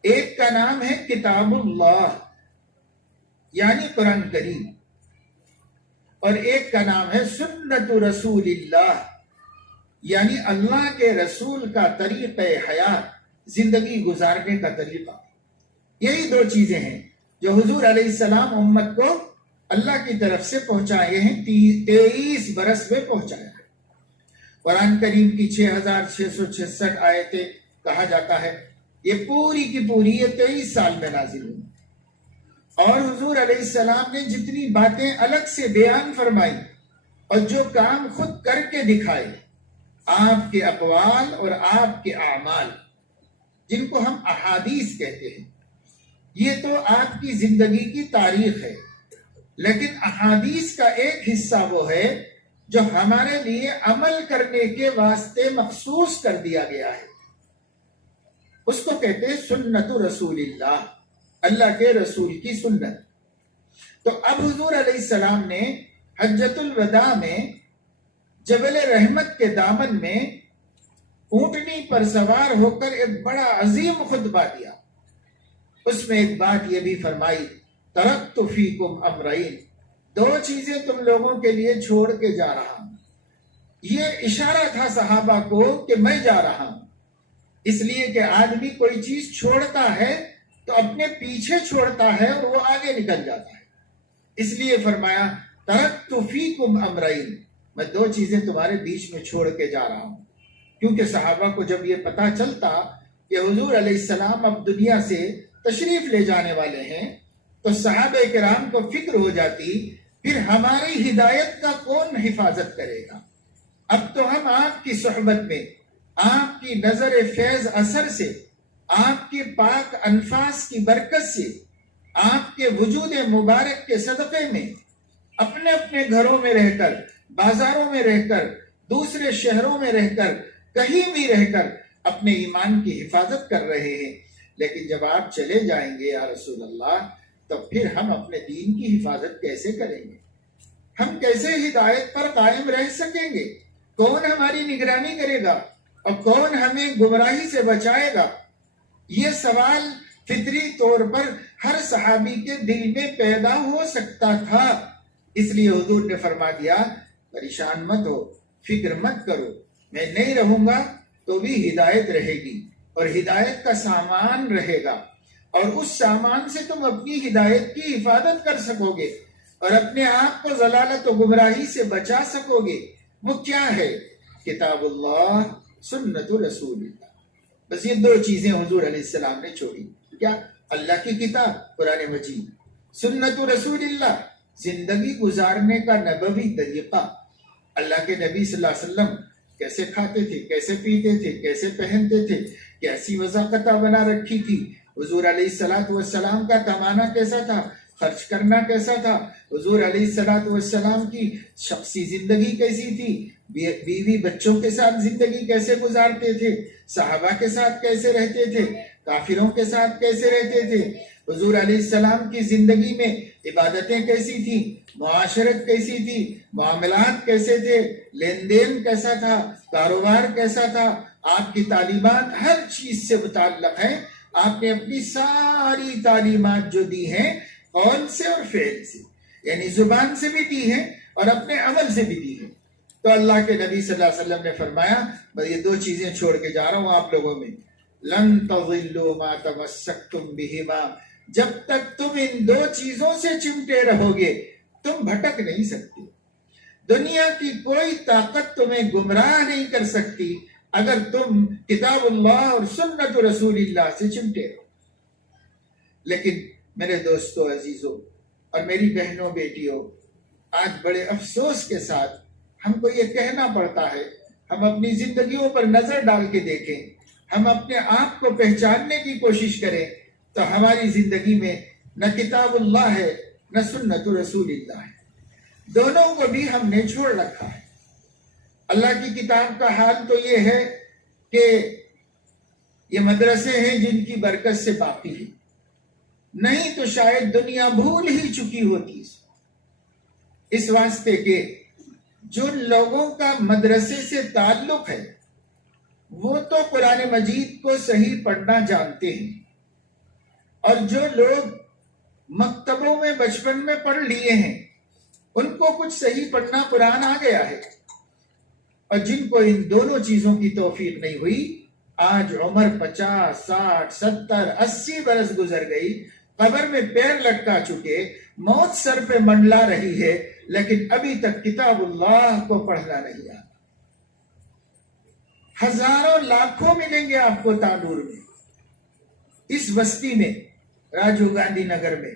ایک کا نام ہے کتاب اللہ یعنی قرآن کریم، اور ایک کا نام ہے سنت رسول اللہ یعنی اللہ کے رسول کا طریقہ حیات، زندگی گزارنے کا طریقہ. یہی 2 چیزیں ہیں جو حضور علیہ السلام امت کو اللہ کی طرف سے پہنچائے ہیں. 23 برس میں پہنچایا ہے. قرآن کریم کی 6666 آیتیں کہا جاتا ہے یہ پوری کی پوری یہ 23 سال میں نازل ہوئی. اور حضور علیہ السلام نے جتنی باتیں الگ سے بیان فرمائی اور جو کام خود کر کے دکھائے، آپ کے اقوال اور آپ کے اعمال، جن کو ہم احادیث کہتے ہیں، یہ تو آپ کی زندگی کی تاریخ ہے. لیکن احادیث کا ایک حصہ وہ ہے جو ہمارے لیے عمل کرنے کے واسطے مخصوص کر دیا گیا ہے. اس کو کہتے ہیں سنت رسول اللہ، اللہ کے رسول کی سنت. تو اب حضور علیہ السلام نے حجۃ الوداع میں جبل رحمت کے دامن میں اونٹنی پر سوار ہو کر ایک بڑا عظیم خطبہ دیا. اس میں ایک بات یہ بھی فرمائی، ترکت فیکم امرین، 2 چیزیں تم لوگوں کے لیے چھوڑ کے جا رہا ہوں. یہ اشارہ تھا صحابہ کو کہ میں جا رہا ہوں، اس لیے کہ آدمی کوئی چیز چھوڑتا ہے تو اپنے پیچھے چھوڑتا ہے اور وہ آگے نکل جاتا ہے. اس لیے فرمایا ترکت فیکم امرین، میں 2 چیزیں تمہارے بیچ میں چھوڑ کے جا رہا ہوں. کیونکہ صحابہ کو جب یہ پتا چلتا کہ حضور علیہ السلام اب دنیا سے تشریف لے جانے والے ہیں تو صحابہ کرام کو فکر ہو جاتی پھر ہماری ہدایت کا کون حفاظت کرے گا. اب تو ہم آپ کی صحبت میں، آپ کی نظر فیض اثر سے آپ کے پاک انفاس کی برکت سے، آپ کے وجود مبارک کے صدقے میں اپنے اپنے گھروں میں رہ کر، بازاروں میں رہ کر، دوسرے شہروں میں رہ کر، کہیں بھی رہ کر اپنے ایمان کی حفاظت کر رہے ہیں. لیکن جب آپ چلے جائیں گے یا رسول اللہ، تو پھر ہم اپنے دین کی حفاظت کیسے کریں گے؟ ہم کیسے ہدایت پر قائم رہ سکیں گے؟ کون ہماری نگرانی کرے گا اور کون ہمیں گمراہی سے بچائے گا؟ یہ سوال فطری طور پر ہر صحابی کے دل میں پیدا ہو سکتا تھا. اس لیے حضور نے فرما دیا پریشان مت ہو، فکر مت کرو، میں نہیں رہوں گا تو بھی ہدایت رہے گی اور ہدایت کا سامان رہے گا، اور اس سامان سے تم اپنی ہدایت کی حفاظت کر سکو گے اور اپنے آپ کو ضلالت و گمراہی سے بچا سکو گے. وہ کیا ہے؟ کتاب اللہ، سنت رسول اللہ. بس یہ دو چیزیں حضور علیہ السلام نے چھوڑی. کیا؟ اللہ کی کتاب قرآن مجید، سنت رسول اللہ، زندگی گزارنے کا نبوی طریقہ. اللہ کے نبی صلی اللہ علیہ وسلم کیسے کھاتے تھے، کیسے پیتے تھے، کیسے پہنتے تھے، کیسی وضاقتہ بنا رکھی تھی. حضور علیہ السلام کا کمانا کیسا تھا، خرچ کرنا کیسا تھا، حضور علیہ السلام کی شخصی زندگی کیسی تھی، بیوی بچوں کے ساتھ زندگی کیسے گزارتے تھے، صحابہ کے ساتھ کیسے رہتے تھے، کافروں کے ساتھ کیسے رہتے تھے. حضور علیہ السلام کی زندگی میں عبادتیں کیسی تھیں، معاشرت کیسی تھی، معاملات کیسے تھے، لین دین کیسا تھا، کاروبار کیسا تھا. آپ کی تعلیمات ہر چیز سے متعلق ہیں. آپ نے اپنی ساری تعلیمات جو دی ہیں قول سے اور فعل سے، یعنی زبان سے بھی دی ہیں اور اپنے عمل سے بھی دی ہیں. تو اللہ کے نبی صلی اللہ علیہ وسلم نے فرمایا میں یہ دو چیزیں چھوڑ کے جا رہا ہوں آپ لوگوں میں. لن تضلوا ما تمسکتم بہما، جب تک تم ان دو چیزوں سے چمٹے رہو گے تم بھٹک نہیں سکتے. دنیا کی کوئی طاقت تمہیں گمراہ نہیں کر سکتی اگر تم کتاب اللہ اور سنت رسول اللہ سے چمٹے رہو. لیکن میرے دوستوں عزیزوں اور میری بہنوں بیٹیوں، آج بڑے افسوس کے ساتھ ہم کو یہ کہنا پڑتا ہے، ہم اپنی زندگیوں پر نظر ڈال کے دیکھیں، ہم اپنے آپ کو پہچاننے کی کوشش کریں تو ہماری زندگی میں نہ کتاب اللہ ہے نہ سنت رسول اللہ ہے. دونوں کو بھی ہم نے چھوڑ رکھا ہے. اللہ کی کتاب کا حال تو یہ ہے کہ یہ مدرسے ہیں جن کی برکت سے باقی ہے، نہیں تو شاید دنیا بھول ہی چکی ہوتی. اس واسطے کہ جن لوگوں کا مدرسے سے تعلق ہے وہ تو قرآن مجید کو صحیح پڑھنا جانتے ہیں، اور جو لوگ مکتبوں میں بچپن میں پڑھ لیے ہیں ان کو کچھ صحیح پڑھنا قرآن آ گیا ہے، اور جن کو ان دونوں چیزوں کی توفیق نہیں ہوئی، آج عمر 50 60 70 80 برس گزر گئی، قبر میں پیر لٹکا چکے، موت سر پہ منڈلا رہی ہے، لیکن ابھی تک کتاب اللہ کو پڑھنا نہیں آتا. ہزاروں لاکھوں ملیں گے آپ کو تانور میں، اس بستی میں، راجو گاندھی نگر میں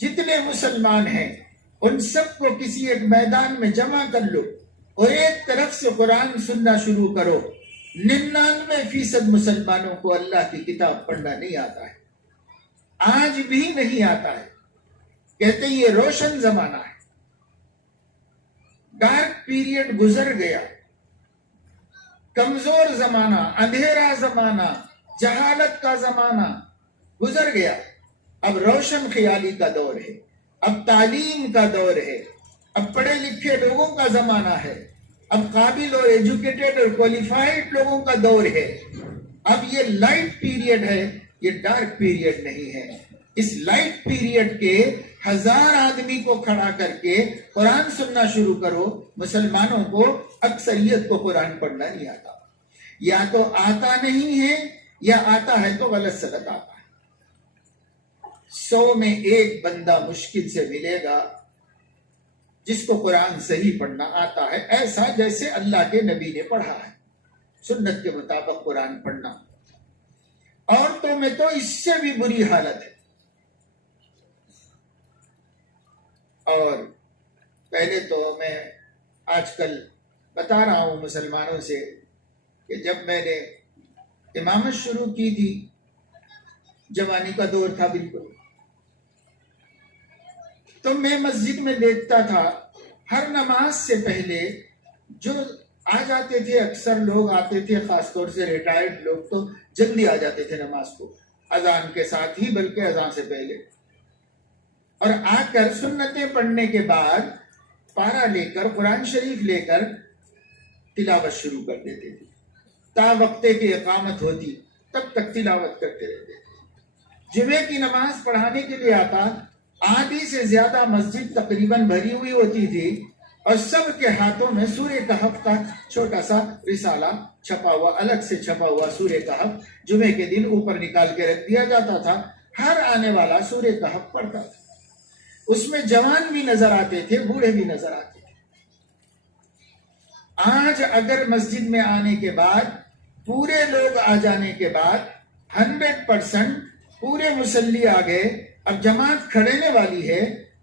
جتنے مسلمان ہیں ان سب کو کسی ایک میدان میں جمع کر لو اور ایک طرف سے قرآن سننا شروع کرو. 99% مسلمانوں کو اللہ کی کتاب پڑھنا نہیں آتا ہے، آج بھی نہیں آتا ہے. کہتے ہیں یہ روشن زمانہ ہے، ڈارک پیریڈ گزر گیا، کمزور زمانہ، اندھیرا زمانہ، جہالت کا زمانہ گزر گیا. اب روشن خیالی کا دور ہے، اب تعلیم کا دور ہے، اب پڑھے لکھے لوگوں کا زمانہ ہے، اب قابل اور ایجوکیٹڈ اور کوالیفائڈ لوگوں کا دور ہے. اب یہ لائٹ پیریڈ ہے، یہ ڈارک پیریڈ نہیں ہے. اس لائٹ پیریڈ کے 1000 آدمی کو کھڑا کر کے قرآن سننا شروع کرو. مسلمانوں کو اکثریت کو قرآن پڑھنا نہیں آتا، یا تو آتا نہیں ہے یا آتا ہے تو غلط سلط آتا ہے. 100 میں ایک بندہ مشکل سے ملے گا جس کو قرآن صحیح پڑھنا آتا ہے، ایسا جیسے اللہ کے نبی نے پڑھا ہے، سنت کے مطابق قرآن پڑھنا. عورتوں میں تو اس سے بھی بری حالت ہے. اور پہلے تو میں آج کل بتا رہا ہوں مسلمانوں سے کہ جب میں نے امامت شروع کی تھی جوانی کا دور تھا بالکل. تو میں مسجد میں دیکھتا تھا ہر نماز سے پہلے جو آ جاتے تھے، اکثر لوگ آتے تھے، خاص طور سے ریٹائرڈ لوگ تو جلدی آ جاتے تھے نماز کو، اذان کے ساتھ ہی بلکہ اذان سے پہلے، اور آ کر سنتیں پڑھنے کے بعد پارا لے کر قرآن شریف لے کر تلاوت شروع کر دیتے تھے. تا وقتے کی اقامت ہوتی تب تک تلاوت کرتے رہتے تھے. جمعے کی نماز پڑھانے کے لیے آتا، آدھی سے زیادہ مسجد تقریباً بھری ہوئی ہوتی تھی اور سب کے ہاتھوں میں سورہ کہف کا چھوٹا سا رسالہ چھپا ہوا، الگ سے چھپا ہوا سورہ کہف جمعے کے دن اوپر نکال کے رکھ دیا جاتا تھا. ہر آنے والا سورہ کہف پڑھتا تھا. اس میں جوان بھی نظر آتے تھے، بوڑھے بھی نظر آتے تھے. آج اگر مسجد میں آنے کے بعد پورے لوگ آ جانے کے بعد 100% پورے مصلی آ گئے، اب جماعت کھڑنے والی ہے،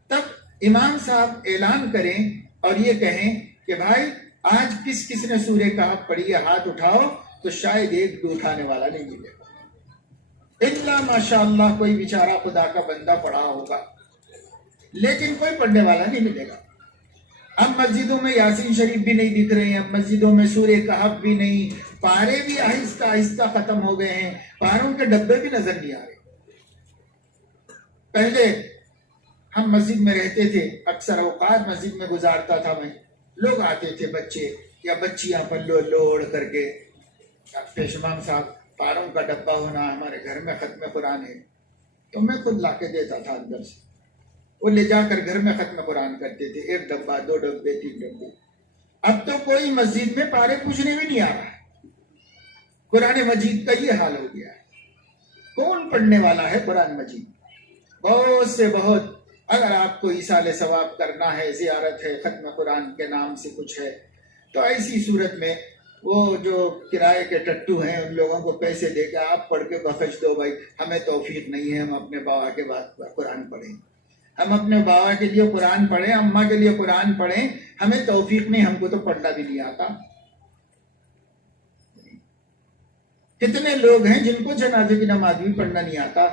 تب امام صاحب اعلان کریں اور یہ کہیں کہ بھائی آج کس کس نے سورہ کہف پڑھی ہے، ہاتھ اٹھاؤ، تو شاید ایک بھی اٹھانے والا نہیں ملے گا، الا ماشاءاللہ کوئی بیچارہ خدا کا بندہ پڑھا ہوگا، لیکن کوئی پڑھنے والا نہیں ملے گا. اب مسجدوں میں یاسین شریف بھی نہیں دکھ رہے ہیں، اب مسجدوں میں سورہ کہف بھی نہیں، پارے بھی آہستہ آہستہ ختم ہو گئے ہیں، پاروں کے ڈبے بھی نظر نہیں آ رہے. پہلے ہم مسجد میں رہتے تھے، اکثر اوقات مسجد میں گزارتا تھا میں، لوگ آتے تھے بچے یا بچیاں پلو لوڑ کر کے، پیش امام صاحب پاروں کا ڈبہ ہونا، ہمارے گھر میں ختم قرآن ہے، تو میں خود لا کے دیتا تھا اندر سے، وہ لے جا کر گھر میں ختم قرآن کرتے تھے، 1 ڈبہ 2 ڈبے 3 ڈبے. اب تو کوئی مسجد میں پارے پوچھنے بھی نہیں آ رہا ہے. قرآن مجید کا یہ حال ہو گیا ہے. کون پڑھنے والا ہے قرآن مجید؟ بہت سے بہت. اگر آپ کو ایصال ثواب کرنا ہے، زیارت ہے، ختم قرآن کے نام سے کچھ ہے، تو ایسی صورت میں وہ جو کرائے کے ٹٹو ہیں ان لوگوں کو پیسے دے کے آپ پڑھ کے بخش دو، بھائی ہمیں توفیق نہیں ہے ہم اپنے بابا کے بعد قرآن پڑھیں، ہم اپنے بابا کے لیے قرآن پڑھیں، اماں کے لیے قرآن پڑھیں، ہمیں توفیق نہیں، ہم کو تو پڑھنا بھی نہیں آتا. کتنے لوگ ہیں جن کو جنازے کی نماز بھی پڑھنا نہیں آتا؟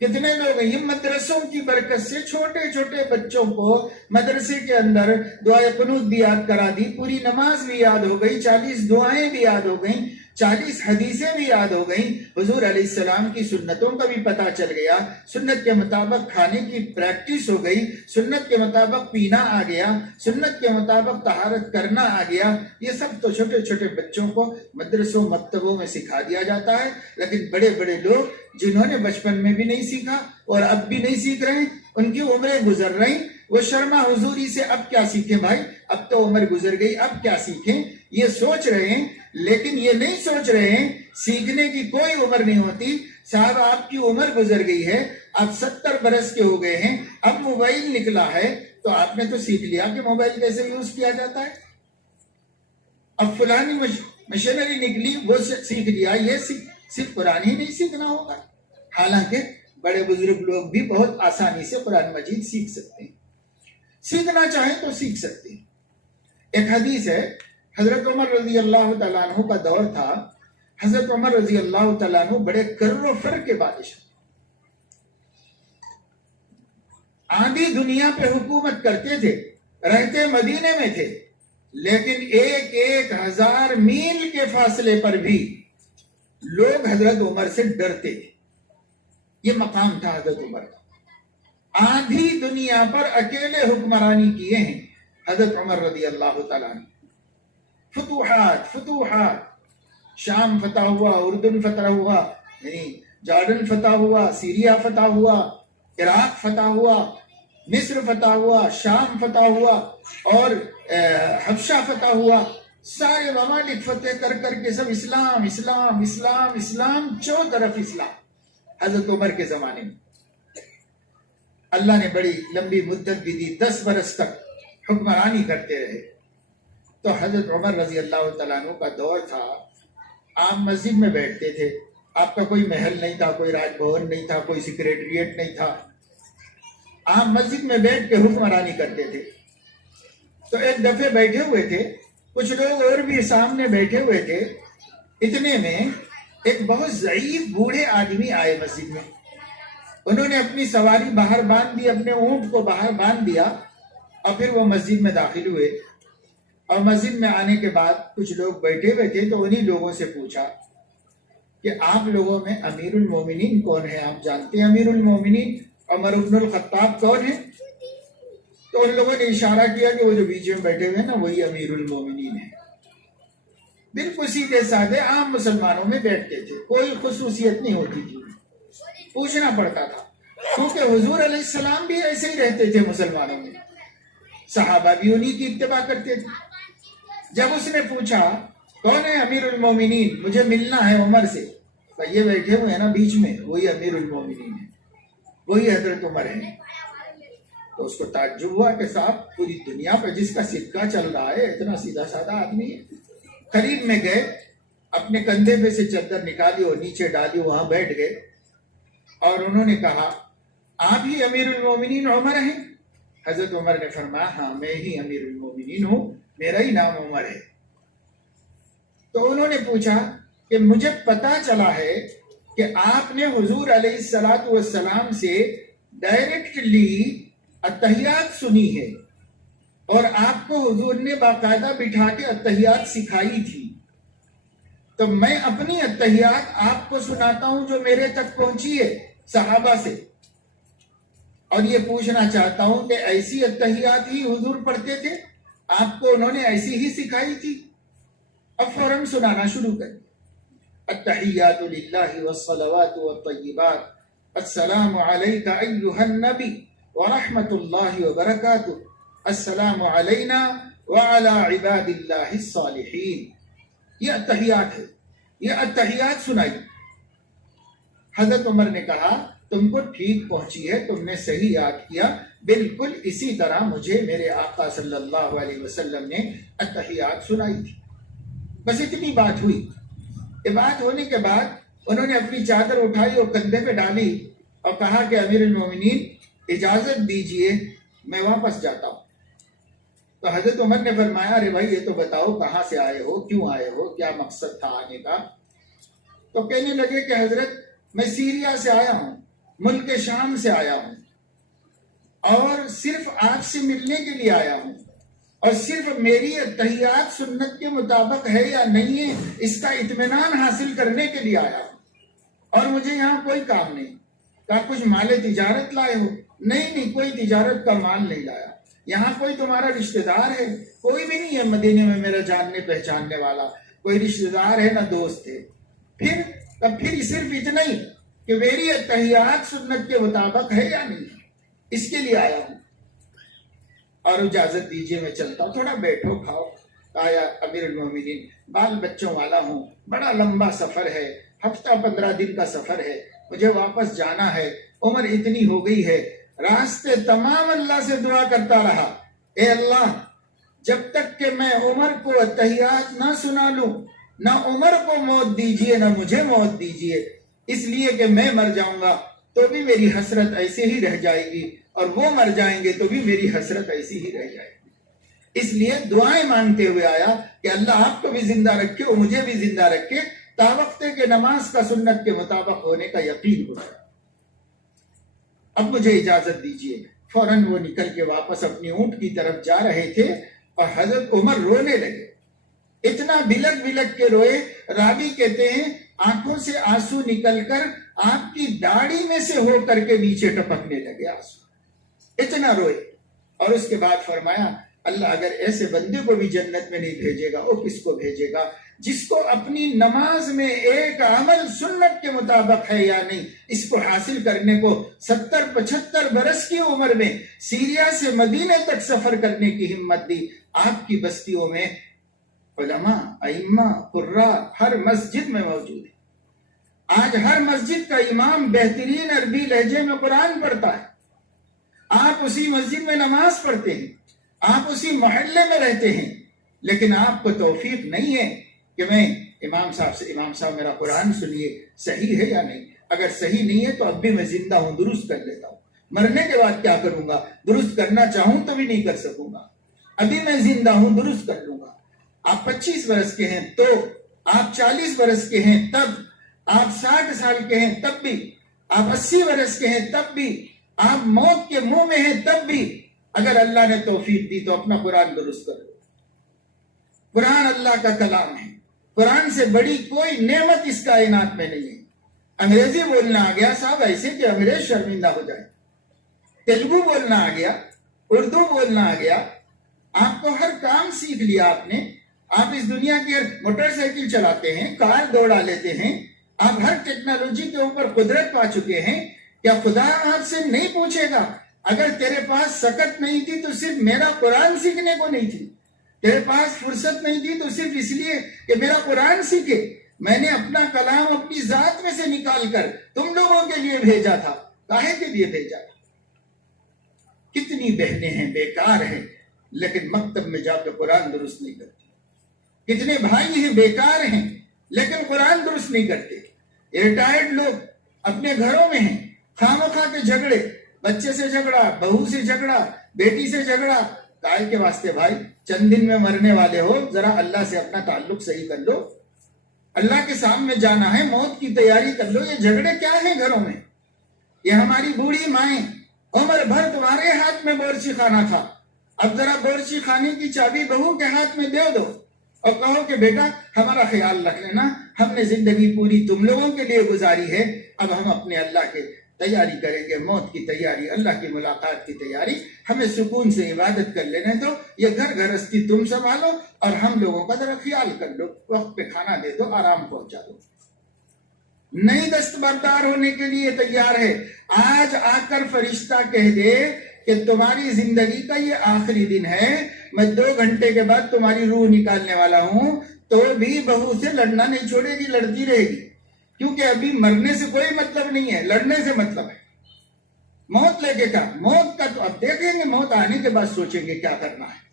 کتنے لوگ ہیں؟ یہ مدرسوں کی برکت سے چھوٹے چھوٹے بچوں کو مدرسے کے اندر دعائے قنوت بھی یاد کرا دی، پوری نماز بھی یاد ہو گئی، 40 دعائیں بھی یاد ہو گئیں، 40 حدیثیں بھی یاد ہو گئیں، حضور علیہ السلام کی سنتوں کا بھی پتہ چل گیا، سنت کے مطابق کھانے کی پریکٹس ہو گئی، سنت کے مطابق پینا آ گیا، سنت کے مطابق طہارت کرنا آ گیا. یہ سب تو چھوٹے چھوٹے بچوں کو مدرسوں مکتبوں میں سکھا دیا جاتا ہے. لیکن بڑے بڑے لوگ جنہوں نے بچپن میں بھی نہیں سیکھا اور اب بھی نہیں سیکھ رہے، ان کی عمریں گزر رہی، وہ شرما حضوری سے اب کیا سیکھیں بھائی، اب تو عمر گزر گئی، اب کیا سیکھیں، یہ سوچ رہے ہیں. لیکن یہ نہیں سوچ رہے ہیں سیکھنے کی کوئی عمر نہیں ہوتی. صاحب آپ کی عمر گزر گئی ہے، آپ 70 برس کے ہو گئے ہیں، اب موبائل نکلا ہے تو آپ نے تو سیکھ لیا کہ موبائل کیسے یوز کیا جاتا ہے. اب فلانی مشینری نکلی وہ سیکھ لیا، یہ صرف قرآن ہی نہیں سیکھنا ہوگا. حالانکہ بڑے بزرگ لوگ بھی بہت آسانی سے قرآن مجید سیکھ سکتے ہیں، سیکھنا چاہیں تو سیکھ سکتے ہیں. ایک حدیث ہے، حضرت عمر رضی اللہ تعالیٰ عنہ کا دور تھا. حضرت عمر رضی اللہ تعالیٰ عنہ بڑے کر و فر کے بادشاہ، آدھی دنیا پہ حکومت کرتے تھے، رہتے مدینے میں تھے، لیکن 1000 میل کے فاصلے پر بھی لوگ حضرت عمر سے ڈرتے تھے. یہ مقام تھا حضرت عمر کا. آدھی دنیا پر اکیلے حکمرانی کیے ہیں حضرت عمر رضی اللہ تعالیٰ عنہ. فتوحات، شام فتح ہوا، اردن فتح ہوا، یعنی جارڈن فتح ہوا، سیریا فتح ہوا، عراق فتح ہوا، مصر فتح ہوا، شام فتح ہوا اور حبشہ فتح ہوا. سارے ممالک فتح کر کر کے سب اسلام اسلام اسلام اسلام، چوں طرف اسلام. حضرت عمر کے زمانے میں اللہ نے بڑی لمبی مدت بھی دی، 10 برس تک حکمرانی کرتے رہے. تو حضرت عمر رضی اللہ تعالیٰ عنہ کا دور تھا، آپ مسجد میں بیٹھتے تھے، آپ کا کوئی محل نہیں تھا، کوئی راج بھون نہیں تھا، کوئی سیکریٹریٹ نہیں تھا، آپ مسجد میں بیٹھ کے حکمرانی کرتے تھے. تو ایک دفعہ بیٹھے ہوئے تھے، کچھ لوگ اور بھی سامنے بیٹھے ہوئے تھے، اتنے میں ایک بہت ضعیف بوڑھے آدمی آئے مسجد میں. انہوں نے اپنی سواری باہر باندھ دی, اپنے اونٹ کو باہر باندھ دیا اور پھر وہ مسجد میں داخل ہوئے. اور مسجد میں آنے کے بعد کچھ لوگ بیٹھے ہوئے تھے تو انہی لوگوں سے پوچھا کہ آپ لوگوں میں امیر المومنین کون ہے؟ آپ جانتے ہیں امیر المومنین عمر بن الخطاب کون ہے؟ تو ان لوگوں نے اشارہ کیا کہ وہ جو بیچ میں بیٹھے ہوئے ہیں نا وہی امیر المومنین ہے. بالکل سیدھے سادے عام مسلمانوں میں بیٹھتے تھے, کوئی خصوصیت نہیں ہوتی تھی. پوچھنا پڑتا تھا کیونکہ حضور علیہ السلام بھی ایسے ہی رہتے تھے مسلمانوں میں, صحابہ بھی انہی کی اتباع کرتے تھے. جب اس نے پوچھا کون ہے امیر المومنین, مجھے ملنا ہے عمر سے, تو یہ بیٹھے ہوئے ہیں نا بیچ میں وہی امیر المومنین ہے, وہی حضرت عمر ہے. تو اس کو تعجب ہوا کہ صاحب پوری دنیا پہ جس کا سکہ چل رہا ہے اتنا سیدھا سادہ آدمی ہے. قریب میں گئے, اپنے کندھے پہ سے چادر نکالی اور نیچے ڈالی, وہاں بیٹھ گئے اور انہوں نے کہا آپ ہی امیر المومنین عمر ہیں؟ حضرت عمر نے فرمایا ہاں میں ہی امیر المومنین ہوں, میرا ہی نام عمر ہے. تو انہوں نے پوچھا کہ مجھے پتا چلا ہے کہ آپ نے حضور علیہ الصلوۃ والسلام سے ڈائریکٹلی اتحیات سنی ہے اور آپ کو حضور نے باقاعدہ بٹھا کے اتحیات سکھائی تھی, تو میں اپنی اتحیات آپ کو سناتا ہوں جو میرے تک پہنچی ہے صحابہ سے, اور یہ پوچھنا چاہتا ہوں کہ ایسی اتحیات ہی حضور پڑھتے تھے, آپ کو انہوں نے ایسی ہی سکھائی تھی؟ اب فوراً سنانا شروع کر دیا. التحیات للہ والصلوات والطیبات, السلام علیک ایہا النبی ورحمۃ اللہ وبرکاتہ, السلام علینا وعلی عباد اللہ الصالحین. یہ اتحیات ہے, یہ اتحیات سنائی. حضرت عمر نے کہا تم کو ٹھیک پہنچی ہے, تم نے صحیح یاد کیا, بالکل اسی طرح مجھے میرے آقا صلی اللہ علیہ وسلم نے اتحیات سنائی تھی. بس اتنی بات ہوئی. یہ بات ہونے کے بعد انہوں نے اپنی چادر اٹھائی اور کندھے پہ ڈالی اور کہا کہ امیر المومنین اجازت دیجئے میں واپس جاتا ہوں. تو حضرت عمر نے فرمایا ارے بھائی یہ تو بتاؤ کہاں سے آئے ہو, کیوں آئے ہو, کیا مقصد تھا آنے کا؟ تو کہنے لگے کہ حضرت میں سیریا سے آیا ہوں, ملک شام سے آیا ہوں, اور صرف آپ سے ملنے کے لیے آیا ہوں, اور صرف میری اتحیات سنت کے مطابق ہے یا نہیں ہے اس کا اطمینان حاصل کرنے کے لیے آیا ہوں, اور مجھے یہاں کوئی کام نہیں. کہا کچھ مال تجارت لائے ہو؟ نہیں کوئی تجارت کا مال نہیں لایا. یہاں کوئی تمہارا رشتہ دار ہے؟ کوئی بھی نہیں ہے مدینے میں میرا جاننے پہچاننے والا, کوئی رشتہ دار ہے نہ دوست ہے. پھر صرف اتنا ہی کہ میری اتحیات سنت کے مطابق ہے یا نہیں, اس کے لیے آیا ہوں, اور اجازت دیجیے میں چلتا ہوں, تھوڑا بیٹھو کھاؤ. آیا امیر المومنین بال بچوں والا ہوں, بڑا لمبا سفر ہے, ہفتہ 15 دن کا سفر ہے, مجھے واپس جانا ہے, عمر اتنی ہو گئی ہے. راستے تمام اللہ سے دعا کرتا رہا, اے اللہ جب تک کہ میں عمر کو اتحیات نہ سنا لوں, نہ عمر کو موت دیجیے نہ مجھے موت دیجیے, اس لیے کہ میں مر جاؤں گا تو بھی میری حسرت ایسے ہی رہ جائے گی, اور وہ مر جائیں گے تو بھی میری حسرت ایسی ہی رہ جائے گی. اس لیے دعائیں مانگتے ہوئے آیا کہ اللہ آپ کو بھی زندہ رکھے اور مجھے بھی زندہ رکھے, تا وقت کہ نماز کا سنت کے مطابق ہونے کا یقین ہو جائے. اب مجھے اجازت دیجیے. فوراً وہ نکل کے واپس اپنی اونٹ کی طرف جا رہے تھے اور حضرت عمر رونے لگے. اتنا بلک بلک کے روئے, راوی کہتے ہیں آنکھوں سے آنسو نکل کر آپ کی داڑھی میں سے ہو کر کے نیچے ٹپکنے لگے آنسو, اتنا روئے. اور اس کے بعد فرمایا اللہ اگر ایسے بندے کو بھی جنت میں نہیں بھیجے گا, وہ کس کو بھیجے گا جس کو اپنی نماز میں ایک عمل سنت کے مطابق ہے یا نہیں, اس کو حاصل کرنے کو 70-75 برس کی عمر میں سیریا سے مدینے تک سفر کرنے کی ہمت دی. آپ کی بستیوں میں علماء, ائمہ, قراء ہر مسجد میں موجود ہیں. آج ہر مسجد کا امام بہترین عربی لہجے میں قرآن پڑھتا ہے, آپ اسی مسجد میں نماز پڑھتے ہیں, آپ اسی محلے میں رہتے ہیں, لیکن آپ کو توفیق نہیں ہے کہ میں امام صاحب میرا قرآن سنیے, صحیح ہے یا نہیں. اگر صحیح نہیں ہے تو اب بھی میں زندہ ہوں, درست کر لیتا ہوں. مرنے کے بعد کیا کروں گا, درست کرنا چاہوں تو بھی نہیں کر سکوں گا. ابھی میں زندہ ہوں, درست کر لوں گا. آپ 25 برس کے ہیں تو, آپ 40 برس کے ہیں تب, آپ 60 سال کے ہیں تب بھی، آپ 80 برس کے ہیں تب بھی، آپ موت کے منہ میں ہیں تب بھی، اگر اللہ نے توفیق دی تو اپنا قرآن درست کر لو۔ قرآن اللہ کا کلام ہے، قرآن سے بڑی کوئی نعمت اس کائنات میں نہیں ہے۔ انگریزی بولنا آ گیا صاحب ایسے کہ انگریز شرمندہ ہو جائے، تیلگو بولنا آ گیا، اردو بولنا آ گیا، آپ کو ہر کام سیکھ لیا آپ نے، آپ اس دنیا کی موٹر سائیکل چلاتے ہیں، کار دوڑا لیتے ہیں، آپ ہر ٹیکنالوجی کے اوپر قدرت پا چکے ہیں۔ کیا خدا آپ سے نہیں پوچھے گا اگر تیرے پاس سکت نہیں تھی تو صرف میرا قرآن سیکھنے کو نہیں تھی، تیرے پاس فرصت نہیں تھی تو صرف اس لیے کہ میرا قرآن سیکھے، میں نے اپنا کلام اپنی ذات میں سے نکال کر تم لوگوں کے لیے بھیجا تھا، کاہے کے لیے بھیجا تھا؟ کتنی بہنیں ہیں بیکار ہیں لیکن مکتب میں جا کے قرآن درست نہیں کرتی، کتنے بھائی ہیں بیکار ہیں لیکن قرآن درست نہیں کرتے، ریٹائرڈ لوگ اپنے گھروں میں ہیں، خواہ کے جھگڑے، بچے سے جھگڑا، بہو سے جھگڑا، بیٹی سے جھگڑا، کائے کے واسطے بھائی چند دن میں مرنے والے ہو، ذرا اللہ سے اپنا تعلق صحیح کر لو، اللہ کے سامنے جانا ہے، موت کی تیاری کر لو۔ یہ جھگڑے کیا ہیں گھروں میں؟ یہ ہماری بوڑھی مائیں، عمر بھر تمہارے ہاتھ میں بورچی خانہ تھا، اب ذرا بورچی خانے کی چابی بہو کے ہاتھ میں دے دو اور کہو کہ بیٹا ہمارا خیال رکھ لینا، ہم نے زندگی پوری تم لوگوں کے لیے گزاری ہے، اب ہم اپنے اللہ کے تیاری کریں گے، موت کی تیاری، اللہ کی ملاقات کی تیاری، ہمیں سکون سے عبادت کر لینے دو، یہ گھر گھرستی تم سنبھالو اور ہم لوگوں کا ذرا خیال کر لو، وقت پہ کھانا دے دو، آرام پہنچا دو۔ نہیں دستبردار ہونے کے لیے تیار ہے، آج آ کر فرشتہ کہہ دے کہ تمہاری زندگی کا یہ آخری دن ہے، میں 2 گھنٹے کے بعد تمہاری روح نکالنے والا ہوں، تو بھی بہو سے لڑنا نہیں چھوڑے گی، لڑتی رہے گی، کیونکہ ابھی مرنے سے کوئی مطلب نہیں ہے، لڑنے سے مطلب ہے۔ موت لے کے کہا، موت کا تو اب دیکھیں گے، موت آنے کے بعد سوچیں گے کیا کرنا ہے۔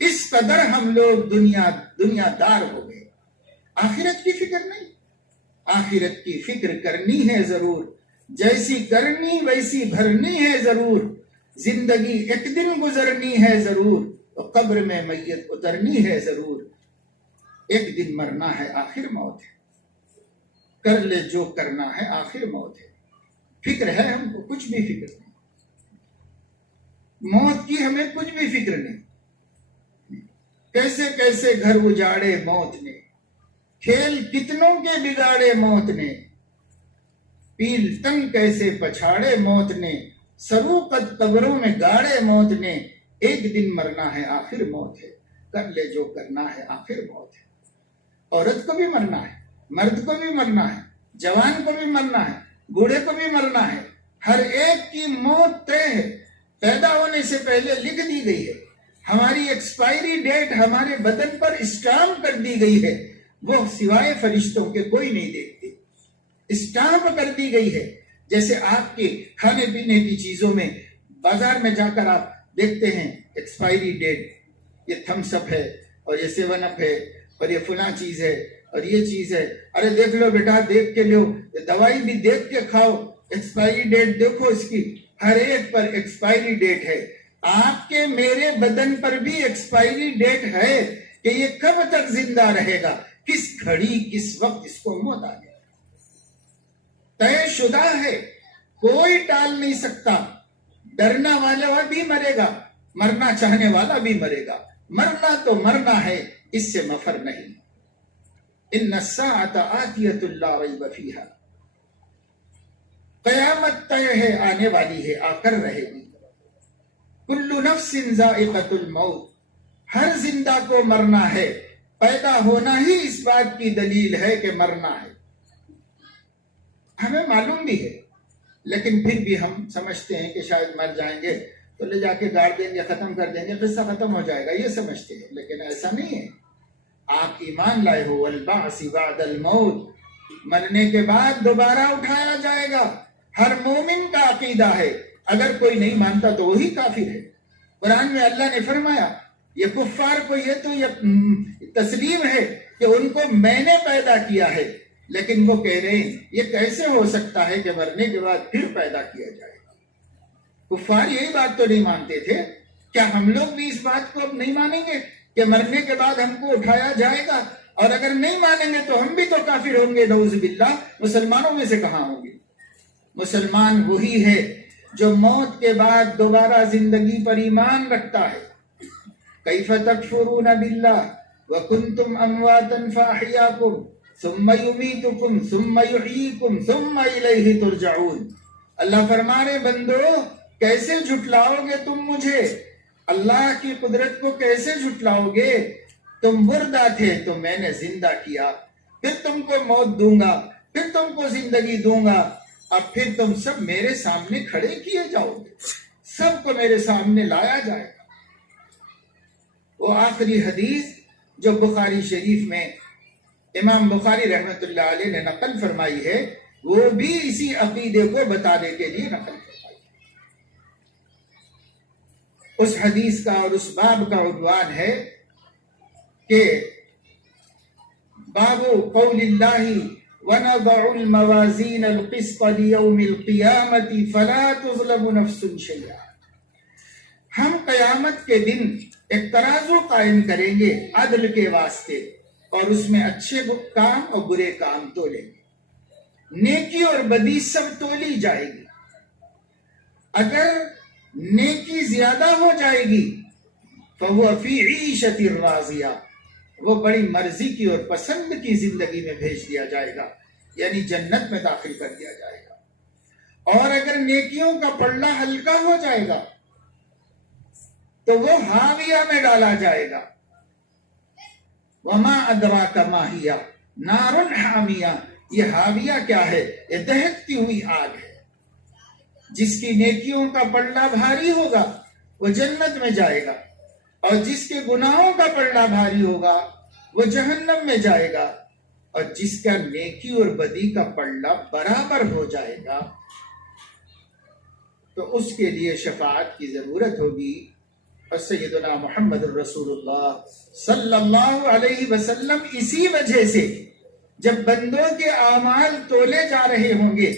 اس قدر ہم لوگ دنیا دار ہو گئے، آخرت کی فکر نہیں۔ آخرت کی فکر کرنی ہے ضرور، جیسی کرنی ویسی بھرنی ہے ضرور، زندگی ایک دن گزرنی ہے ضرور، اور قبر میں میت اترنی ہے ضرور، ایک دن مرنا ہے آخر موت ہے، کر لے جو کرنا ہے آخر موت ہے۔ فکر ہے ہم کو کچھ بھی فکر نہیں، موت کی ہمیں کچھ بھی فکر نہیں۔ کیسے کیسے گھر اجاڑے موت نے، کھیل کتنوں کے بگاڑے موت نے، پیل تنگ کیسے پچھاڑے موت نے، سرو قد قبروں میں گاڑے موت نے، ایک دن مرنا ہے آخر موت ہے، کر لے جو کرنا ہے آخر موت ہے۔ عورت کو بھی مرنا ہے، مرد کو بھی مرنا ہے، جوان کو بھی مرنا ہے، بوڑھے کو بھی مرنا ہے، ہر ایک کی موت طے ہے، پیدا ہونے سے پہلے لکھ دی گئی ہے، ہماری ایکسپائری ڈیٹ ہمارے بدن پر اسٹامپ کر دی گئی ہے، وہ سوائے فرشتوں کے کوئی نہیں دیکھتے، اسٹامپ کر دی گئی ہے۔ جیسے آپ کے کھانے پینے کی چیزوں میں بازار میں جا کر آپ دیکھتے ہیں ایکسپائری ڈیٹ، یہ تھمس اپ ہے اور یہ 7 اپ ہے اور یہ فلاں چیز ہے اور یہ چیز ہے، ارے دیکھ لو بیٹا، دیکھ کے لو، دوائی بھی دیکھ کے کھاؤ، ایکسپائری ڈیٹ دیکھو اس کی، ہر ایک پر ایکسپائری ڈیٹ ہے۔ آپ کے میرے بدن پر بھی ایکسپائری ڈیٹ ہے کہ یہ کب تک زندہ رہے گا، کس گھڑی کس وقت اس کو موت آ جائے، طے شدہ ہے، کوئی ٹال نہیں سکتا۔ ڈرنا والا بھی مرے گا، مرنا چاہنے والا بھی مرے گا، مرنا تو مرنا ہے، اس سے مفر نہیں۔ ان الساعۃ آتیۃ لا ریب فیہا، قیامت طے ہے، آنے والی ہے، آ کر رہے گی۔ کل نفس ذائقۃ الموت، ہر زندہ کو مرنا ہے، پیدا ہونا ہی اس بات کی دلیل ہے کہ مرنا ہے۔ ہمیں معلوم بھی ہے لیکن پھر بھی ہم سمجھتے ہیں کہ شاید مر جائیں گے تو لے جا کے گاڑ دیں گے، ختم کر دیں گے، قصہ ختم ہو جائے گا، یہ سمجھتے ہیں، لیکن ایسا نہیں ہے۔ آپ ایمان لائے ہو والبعث بعد الموت، مرنے کے بعد دوبارہ اٹھایا جائے گا، ہر مومن کا عقیدہ ہے، اگر کوئی نہیں مانتا تو وہی کافر ہے۔ قرآن میں اللہ نے فرمایا یہ کفار کو یہ تو یہ تسلیم ہے کہ ان کو میں نے پیدا کیا ہے، لیکن وہ کہہ رہے ہیں یہ کیسے ہو سکتا ہے کہ مرنے کے بعد پھر پیدا کیا جائے گا۔ کفار یہی بات تو نہیں مانتے تھے، کیا ہم لوگ بھی اس بات کو اب نہیں مانیں گے کہ مرنے کے بعد ہم کو اٹھایا جائے گا اور اگر نہیں مانیں گے تو ہم بھی تو کافر ہوں گے، نعوذ باللہ، مسلمانوں میں سے کہاں ہوں گے؟ مسلمان وہی ہے جو موت کے بعد دوبارہ زندگی پر ایمان رکھتا ہے۔ کیف تکفرون باللہ وکنتم امواتا فاحیاکم ثم یمیتکم ثم یحییکم ثم الیہ ترجعون۔ اللہ فرما رہے بندو کیسے جھٹلاؤ گے تم مجھے، اللہ کی قدرت کو کیسے جھٹلاؤ گے؟ تم مردہ تھے تو میں نے زندہ کیا، پھر تم کو موت دوں گا، پھر تم کو زندگی دوں گا، اب پھر تم سب میرے سامنے کھڑے کیے جاؤ گے، سب کو میرے سامنے لایا جائے گا۔ وہ آخری حدیث جو بخاری شریف میں امام بخاری رحمۃ اللہ علیہ نے نقل فرمائی ہے، وہ بھی اسی عقیدے کو بتانے کے لیے نقل فرمائی ہے۔ اس حدیث کا اور اس باب کا عنوان ہے کہ باب قول اللہ وَنَضَعُ الْمَوَازِينَ الْقِسْطَ لِيَوْمِ الْقِيَامَةِ فَلَا تُظْلَمُ نَفْسٌ شَيْئًا۔ ہم قیامت کے دن ایک ترازو قائم کریں گے عدل کے واسطے، اور اس میں اچھے کام اور برے کام تولیں گے، نیکی اور بدی سب تولی جائے گی۔ اگر نیکی زیادہ ہو جائے گی فَهُوَ فِي عِيشَةٍ رَاضِيَةٍ، وہ بڑی مرضی کی اور پسند کی زندگی میں بھیج دیا جائے گا، یعنی جنت میں داخل کر دیا جائے گا۔ اور اگر نیکیوں کا پلڑا ہلکا ہو جائے گا تو وہ حاویہ میں ڈالا جائے گا۔ وَمَا أَدْرَاكَ مَا هِيَ نَارٌ حَامِيَةٌ، یہ حاویہ کیا ہے؟ یہ دہکتی ہوئی آگ ہے۔ جس کی نیکیوں کا پلڑا بھاری ہوگا وہ جنت میں جائے گا، اور جس کے گناہوں کا پلڑا بھاری ہوگا وہ جہنم میں جائے گا، اور جس کا نیکی اور بدی کا پلڑا برابر ہو جائے گا تو اس کے لیے شفاعت کی ضرورت ہوگی۔ اور سیدنا محمد الرسول اللہ صلی اللہ علیہ وسلم اسی وجہ سے جب بندوں کے اعمال تولے جا رہے ہوں گے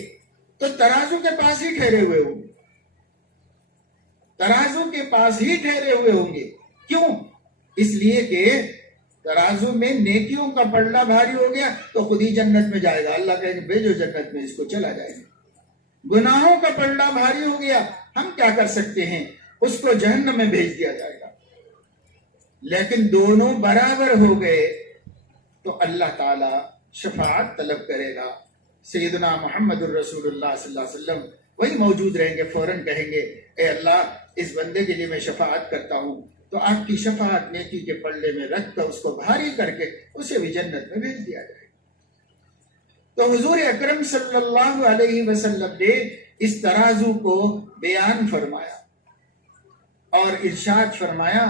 تو ترازو کے پاس ہی ٹھہرے ہوئے ہوں گے، ترازو کے پاس ہی ٹھہرے ہوئے ہوں گے۔ کیوں؟ اس لیے کہ ترازو میں نیکیوں کا پلڑا بھاری ہو گیا تو خود ہی جنت میں جائے گا، اللہ کہے کہ بھیجو جنت میں، اس کو چلا جائے گا۔ گناہوں کا پلڑا بھاری ہو گیا، ہم کیا کر سکتے ہیں؟ اس کو جہنم میں بھیج دیا جائے گا۔ لیکن دونوں برابر ہو گئے تو اللہ تعالی شفاعت طلب کرے گا۔ سیدنا محمد الرسول اللہ صلی اللہ علیہ وسلم وہی موجود رہیں گے، فوراً کہیں گے اے اللہ اس بندے کے لیے میں شفاعت کرتا ہوں، تو آپ کی شفاعت نیکی کے پلڑے میں رکھ کر اس کو بھاری کر کے اسے بھی جنت میں بھیج دیا جائے گا۔ تو حضور اکرم صلی اللہ علیہ وسلم نے اس ترازو کو بیان فرمایا اور ارشاد فرمایا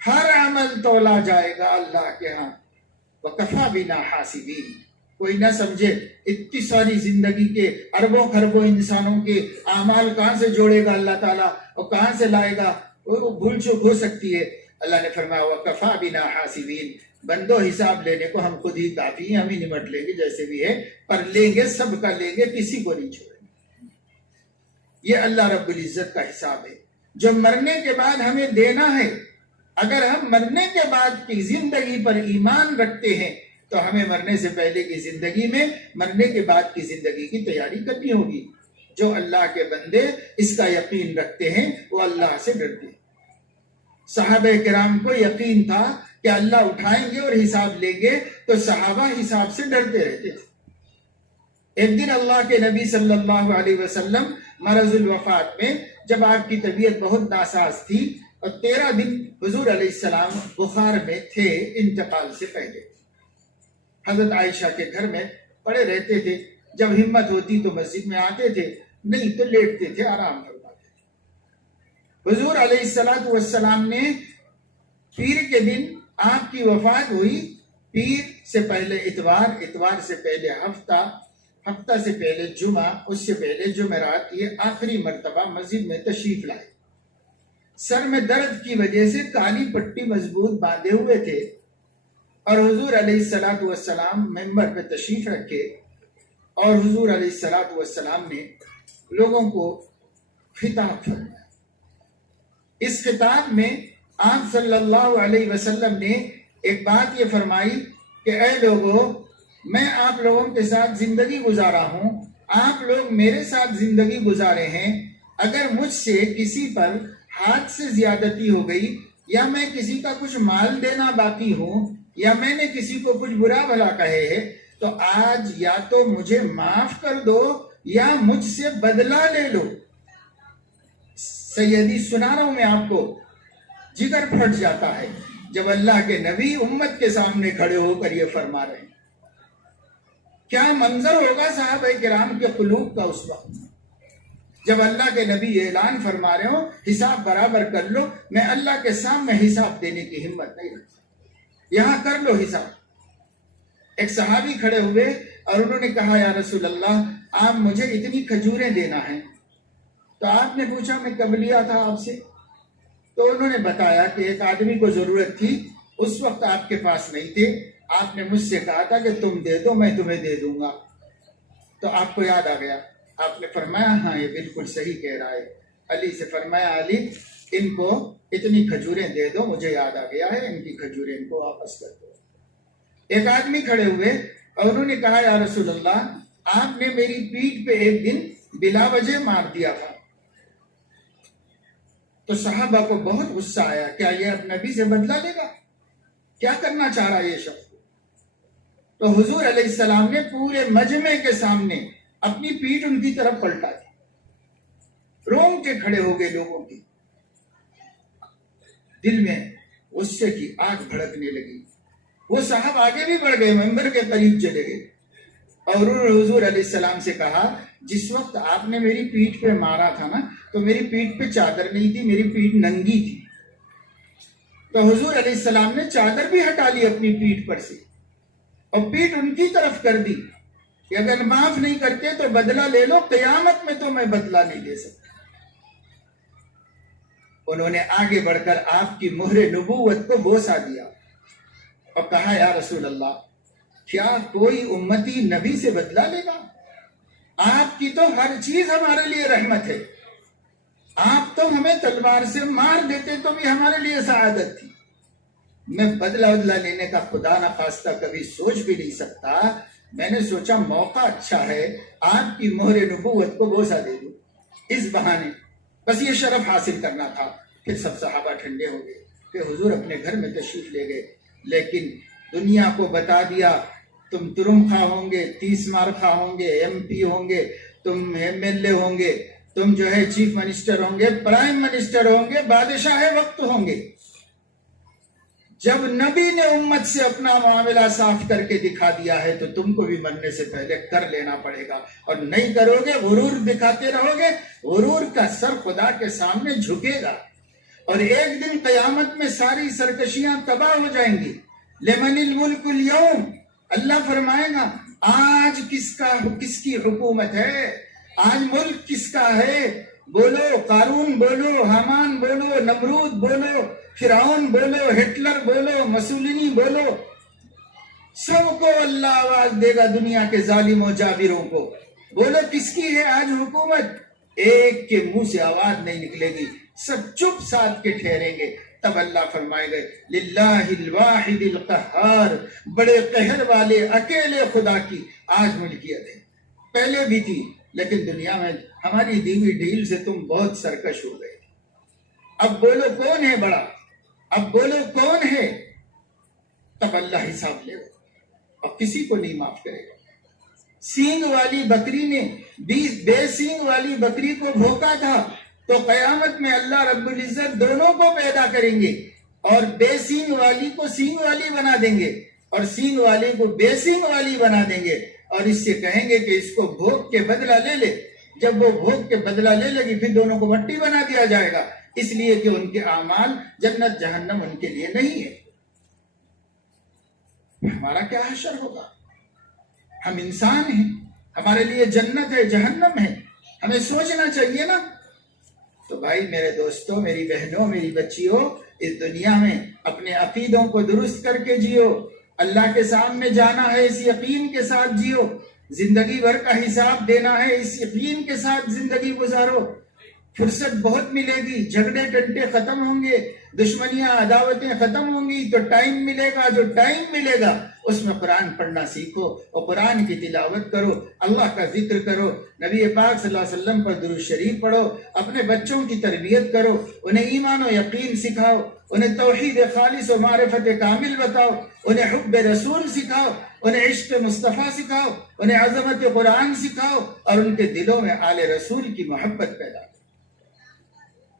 ہر عمل تولا جائے گا اللہ کے ہاں، وَكَفَى بِنَا حَاسِبِينَ۔ کوئی نہ سمجھے اتنی ساری زندگی کے اربوں خربوں انسانوں کے اعمال کہاں سے جوڑے گا اللہ تعالیٰ اور کہاں سے لائے گا، وہ بھول چوک ہو سکتی ہے۔ اللہ نے فرمایا وَكَفَى بِنَا حَاسِبِينَ، بندو حساب لینے کو ہم خود ہی کافی ہیں، ہم ہی نمٹ لیں گے جیسے بھی ہے، پر لیں گے سب کا، لیں گے کسی کو نہیں چھوڑیں گے۔ یہ اللہ رب العزت کا حساب ہے جو مرنے کے بعد ہمیں دینا ہے۔ اگر ہم مرنے کے بعد کی زندگی پر ایمان رکھتے ہیں تو ہمیں مرنے سے پہلے کی زندگی میں مرنے کے بعد کی زندگی کی تیاری کرنی ہوگی۔ جو اللہ کے بندے اس کا یقین رکھتے ہیں وہ اللہ سے ڈرتے ہیں۔ صحابہ کرام کو یقین تھا کہ اللہ اٹھائیں گے اور حساب لیں گے، تو صحابہ حساب سے ڈرتے رہتے تھے۔ ایک دن اللہ کے نبی صلی اللہ علیہ وسلم مرض الوفات میں جب آپ کی طبیعت بہت ناساز تھی اور 13 دن حضور علیہ السلام بخار میں تھے انتقال سے پہلے، حضرت عائشہ کے گھر میں پڑے رہتے تھے، جب ہمت ہوتی تو مسجد میں آتے تھے، نہیں تو لیٹتے تھے، آرام فرماتے تھے۔ حضور علیہ السلام نے پیر کے دن آپ کی وفات ہوئی، پیر سے پہلے اتوار، اتوار سے پہلے ہفتہ، ہفتہ سے پہلے جمعہ، اس سے پہلے جمعرات، یہ آخری مرتبہ مسجد میں تشریف لائے۔ سر میں درد کی وجہ سے کالی پٹی مضبوط باندھے ہوئے تھے، اور حضور علیہ السلام ممبر پہ تشریف رکھے، اور حضور علیہ السلام نے لوگوں کو خطاب فرمایا۔ اس خطاب میں آپ صلی اللہ علیہ وسلم نے ایک بات یہ فرمائی کہ اے لوگوں، میں آپ لوگوں کے ساتھ زندگی گزارا ہوں، آپ لوگ میرے ساتھ زندگی گزارے ہیں، اگر مجھ سے کسی پر حد سے زیادتی ہو گئی، یا میں کسی کا کچھ مال دینا باقی ہوں، یا میں نے کسی کو کچھ برا بھلا کہے ہے، تو آج یا تو مجھے معاف کر دو یا مجھ سے بدلہ لے لو۔ سیدی سنا رہا ہوں میں آپ کو، جگر پھٹ جاتا ہے جب اللہ کے نبی امت کے سامنے کھڑے ہو کر یہ فرما رہے ہیں۔ کیا منظر ہوگا صحابہ کرام کے قلوب کا اس وقت جب اللہ کے نبی اعلان فرما رہے ہو حساب برابر کر لو، میں اللہ کے سامنے حساب دینے کی ہمت نہیں رکھتا، یہاں کر لو حساب۔ ایک صحابی کھڑے ہوئے اور انہوں نے کہا یا رسول اللہ، آپ مجھے اتنی کھجوریں دینا ہے۔ تو آپ نے پوچھا میں کب لیا تھا آپ سے؟ تو انہوں نے بتایا کہ ایک آدمی کو ضرورت تھی، اس وقت آپ کے پاس نہیں تھے، آپ نے مجھ سے کہا تھا کہ تم دے دو میں تمہیں دے دوں گا، تو آپ کو یاد آ گیا۔ آپ نے فرمایا ہاں یہ بالکل صحیح کہہ رہا ہے۔ علی سے فرمایا علی ان کو اتنی کھجوریں دے دو، مجھے یاد آ گیا ہے، ان کی کھجوریں ان کو واپس کر دو۔ ایک آدمی کھڑے ہوئے اور انہوں نے کہا یا رسول اللہ، آپ نے میری پیٹھ پہ ایک دن بلا وجہ مار دیا تھا۔ تو صحابہ کو بہت غصہ آیا، کیا یہ اب نبی سے بدلہ لے گا؟ کیا کرنا چاہ رہا یہ شخص؟ تو حضور علیہ السلام نے پورے مجمع کے سامنے اپنی پیٹھ ان کی طرف پلٹا دی، رونگٹے کھڑے ہو گئے لوگوں کی، دل میں غصے کی آگ بھڑکنے لگی۔ وہ صاحب آگے بھی بڑھ گئے، منبر کے قریب چلے گئے اور انہوں نے حضور علیہ السلام سے کہا جس وقت آپ نے میری پیٹھ پہ مارا تھا نا، تو میری پیٹھ پہ چادر نہیں تھی، میری پیٹھ ننگی تھی۔ تو حضور علیہ السلام نے چادر بھی ہٹا لی اپنی پیٹھ پر سے اور پیٹھ ان کی طرف کر دی کہ اگر معاف نہیں کرتے تو بدلہ لے لو، قیامت میں تو میں بدلہ نہیں لے سکتا۔ انہوں نے آگے بڑھ کر آپ کی مہر نبوت کو بوسہ دیا اور کہا یا رسول اللہ، کیا کوئی امتی نبی سے بدلہ لے گا؟ آپ کی تو ہر چیز ہمارے لیے رحمت ہے، آپ تو ہمیں تلوار سے مار دیتے تو بھی ہمارے لیے سعادت تھی۔ میں بدلہ لینے کا خدا نہ خواستہ کبھی سوچ بھی نہیں سکتا، میں نے سوچا موقع اچھا ہے، آپ کی مہر نبوت کو بوسہ دے دوں اس بہانے، بس یہ شرف حاصل کرنا تھا۔ پھر سب صحابہ ٹھنڈے ہو گئے، پھر حضور اپنے گھر میں تشریف لے گئے، لیکن دنیا کو بتا دیا تم ترم خواہ ہوں گے، 30 مار خواہ ہوں گے، MP ہوں گے، تم MLA ہوں گے، تم جو ہے چیف منسٹر ہوں گے، پرائم منسٹر ہوں گے، بادشاہ وقت ہوں گے۔ جب نبی نے امت سے اپنا معاملہ صاف کر کے دکھا دیا ہے تو تم کو بھی مرنے سے پہلے کر لینا پڑے گا، اور نہیں کرو گے غرور دکھاتے رہو گے، غرور کا سر خدا کے سامنے جھکے گا، اور ایک دن قیامت میں ساری سرکشیاں تباہ ہو جائیں گی۔ لمن الملک اليوم، اللہ فرمائے گا آج کس کی حکومت ہے، آج ملک کس کا ہے؟ بولو قارون بولو، حامان بولو، نمرود بولو، فرعون بولو، ہٹلر بولو، مسولینی بولو، سب کو اللہ آواز دے گا، دنیا کے ظالم و جابروں کو، بولو کس کی ہے آج حکومت؟ ایک کے منہ سے آواز نہیں نکلے گی، سب چپ ساتھ کے ٹھہریں گے۔ تب اللہ فرمائے گا للہ الواحد القہار، بڑے قہر والے اکیلے خدا کی آج ملکیت ہے، پہلے بھی تھی لیکن دنیا میں ہماری دیوی ڈھیل سے تم بہت سرکش ہو گئے، اب بولو کون ہے بڑا، اب بولو کون ہے؟ تب اللہ حساب لے گا اور کسی کو نہیں معاف کرے گا۔ سینگ والی بکری نے بے سینگ والی بکری کو بھوکا تھا، تو قیامت میں اللہ رب العزت دونوں کو پیدا کریں گے، اور بے سینگ والی کو سینگ والی بنا دیں گے اور سینگ والی کو بے سینگ والی بنا دیں گے، اور اس سے کہیں گے کہ اس کو بھوک کے بدلہ لے لے۔ جب وہ بھوک کے بدلہ لے لے گی پھر دونوں کو مٹی بنا دیا جائے گا، اس لیے کہ ان کے اعمال جنت جہنم ان کے لیے نہیں ہے۔ ہمارا کیا حشر ہوگا؟ ہم انسان ہیں، ہمارے لیے جنت ہے جہنم ہے، ہمیں سوچنا چاہیے نا۔ تو بھائی میرے دوستوں، میری بہنوں، میری بچیوں، اس دنیا میں اپنے عقیدوں کو درست کر کے جیو، اللہ کے سامنے جانا ہے اس یقین کے ساتھ جیو، زندگی بھر کا حساب دینا ہے اس یقین کے ساتھ زندگی گزارو۔ فرصت بہت ملے گی، جھگڑے ٹنٹے ختم ہوں گے، دشمنیاں عداوتیں ختم ہوں گی، تو ٹائم ملے گا، جو ٹائم ملے گا اس میں قرآن پڑھنا سیکھو اور قرآن کی تلاوت کرو، اللہ کا ذکر کرو، نبی پاک صلی اللہ علیہ وسلم پر درود شریف پڑھو، اپنے بچوں کی تربیت کرو، انہیں ایمان و یقین سکھاؤ، انہیں توحید خالص و معرفت کامل بتاؤ، انہیں حب رسول سکھاؤ، انہیں عشق مصطفیٰ سکھاؤ، انہیں عظمت قرآن سکھاؤ، اور ان کے دلوں میں آل رسول کی محبت پیدا کرو۔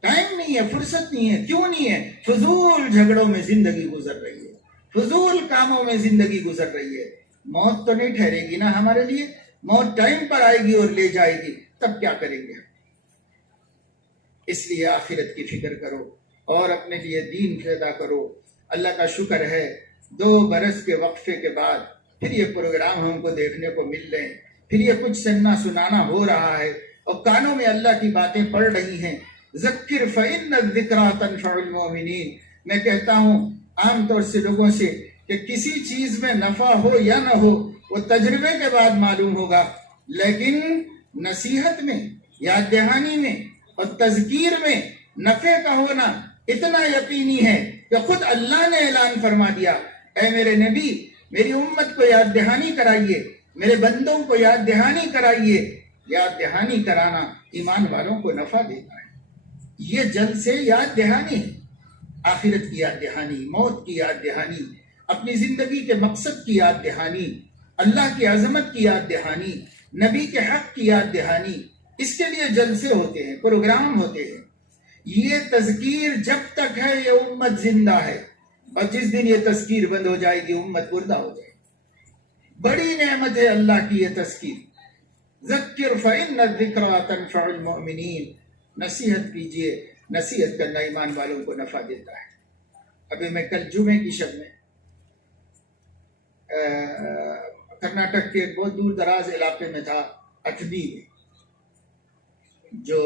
ٹائم نہیں ہے، فرصت نہیں ہے، کیوں نہیں ہے؟ فضول جھگڑوں میں زندگی گزر رہی ہے، فضول کاموں میں زندگی گزر رہی ہے۔ موت تو نہیں ٹھہرے گی نا ہمارے لیے، موت ٹائم پر آئے گی اور لے جائے گی، تب کیا کریں گے؟ اس لیے آخرت کی فکر کرو اور اپنے لیے دین پیدا کرو۔ اللہ کا شکر ہے 2 برس کے وقفے کے بعد پھر یہ پروگرام ہم کو دیکھنے کو مل رہے ہیں، پھر یہ کچھ سننا سنانا ہو رہا ہے اور کانوں میں اللہ کی باتیں پڑ رہی ہیں۔ ذکر فإن الذکریٰ تنفع المؤمنین۔ میں کہتا ہوں عام طور سے لوگوں سے کہ کسی چیز میں نفع ہو یا نہ ہو وہ تجربے کے بعد معلوم ہوگا، لیکن نصیحت میں، یاد دہانی میں اور تذکیر میں نفع کا ہونا اتنا یقینی ہے کہ خود اللہ نے اعلان فرما دیا، اے میرے نبی میری امت کو یاد دہانی کرائیے، میرے بندوں کو یاد دہانی کرائیے۔ یاد دہانی کرانا ایمان والوں کو نفع دیتا ہے۔ یہ جلد سے یاد دہانی، آخرت کی یاد دہانی، موت کی یاد دہانی، اپنی زندگی کے مقصد کی یاد دہانی، اللہ کی عظمت کی یاد دہانی، نبی کے حق کی یاد دہانی، اس کے لیے جلسے ہوتے ہیں، پروگرام ہوتے ہیں۔ یہ تذکیر جب تک ہے یہ امت زندہ ہے، اور جس دن یہ تذکیر بند ہو جائے گی امت مردہ ہو جائے گی۔ بڑی نعمت ہے اللہ کی یہ تذکیر۔ ذکر فإن الذکریٰ تنفع المؤمنین۔ نصیحت کیجئے، نصیحت کرنا ایمان والوں کو نفع دیتا ہے۔ ابھی میں کل جمعے کی شب میں کرناٹک کے ایک بہت دور دراز علاقے میں تھا، اٹھنی میں، جو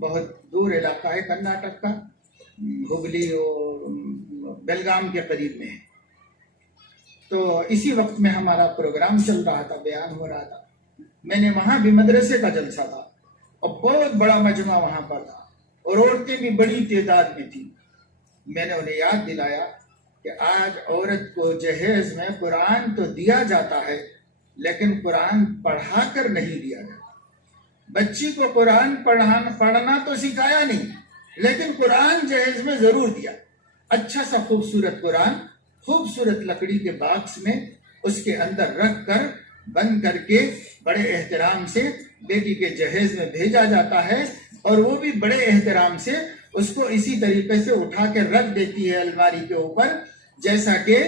بہت دور علاقہ ہے کرناٹک کا، ہبلی اور بیلگام کے قریب میں ہے۔ تو اسی وقت میں ہمارا پروگرام چل رہا تھا، بیان ہو رہا تھا۔ میں نے وہاں بھی مدرسے کا جلسہ تھا اور بہت بڑا مجمع وہاں پر تھا اور عورتیں بھی بڑی تعداد میں تھیں۔ میں نے انہیں یاد دلایا کہ آج عورت کو جہیز میں قرآن تو دیا جاتا ہے لیکن قرآن پڑھا کر نہیں دیا جاتا۔ بچی کو قرآن پڑھنا تو سکھایا نہیں، لیکن قرآن جہیز میں ضرور دیا۔ اچھا سا خوبصورت قرآن خوبصورت لکڑی کے باکس میں اس کے اندر رکھ کر بند کر کے بڑے احترام سے بیٹی کے جہیز میں بھیجا جاتا ہے، اور وہ بھی بڑے احترام سے اس کو اسی طریقے سے اٹھا کے رکھ دیتی ہے الماری کے اوپر، جیسا کہ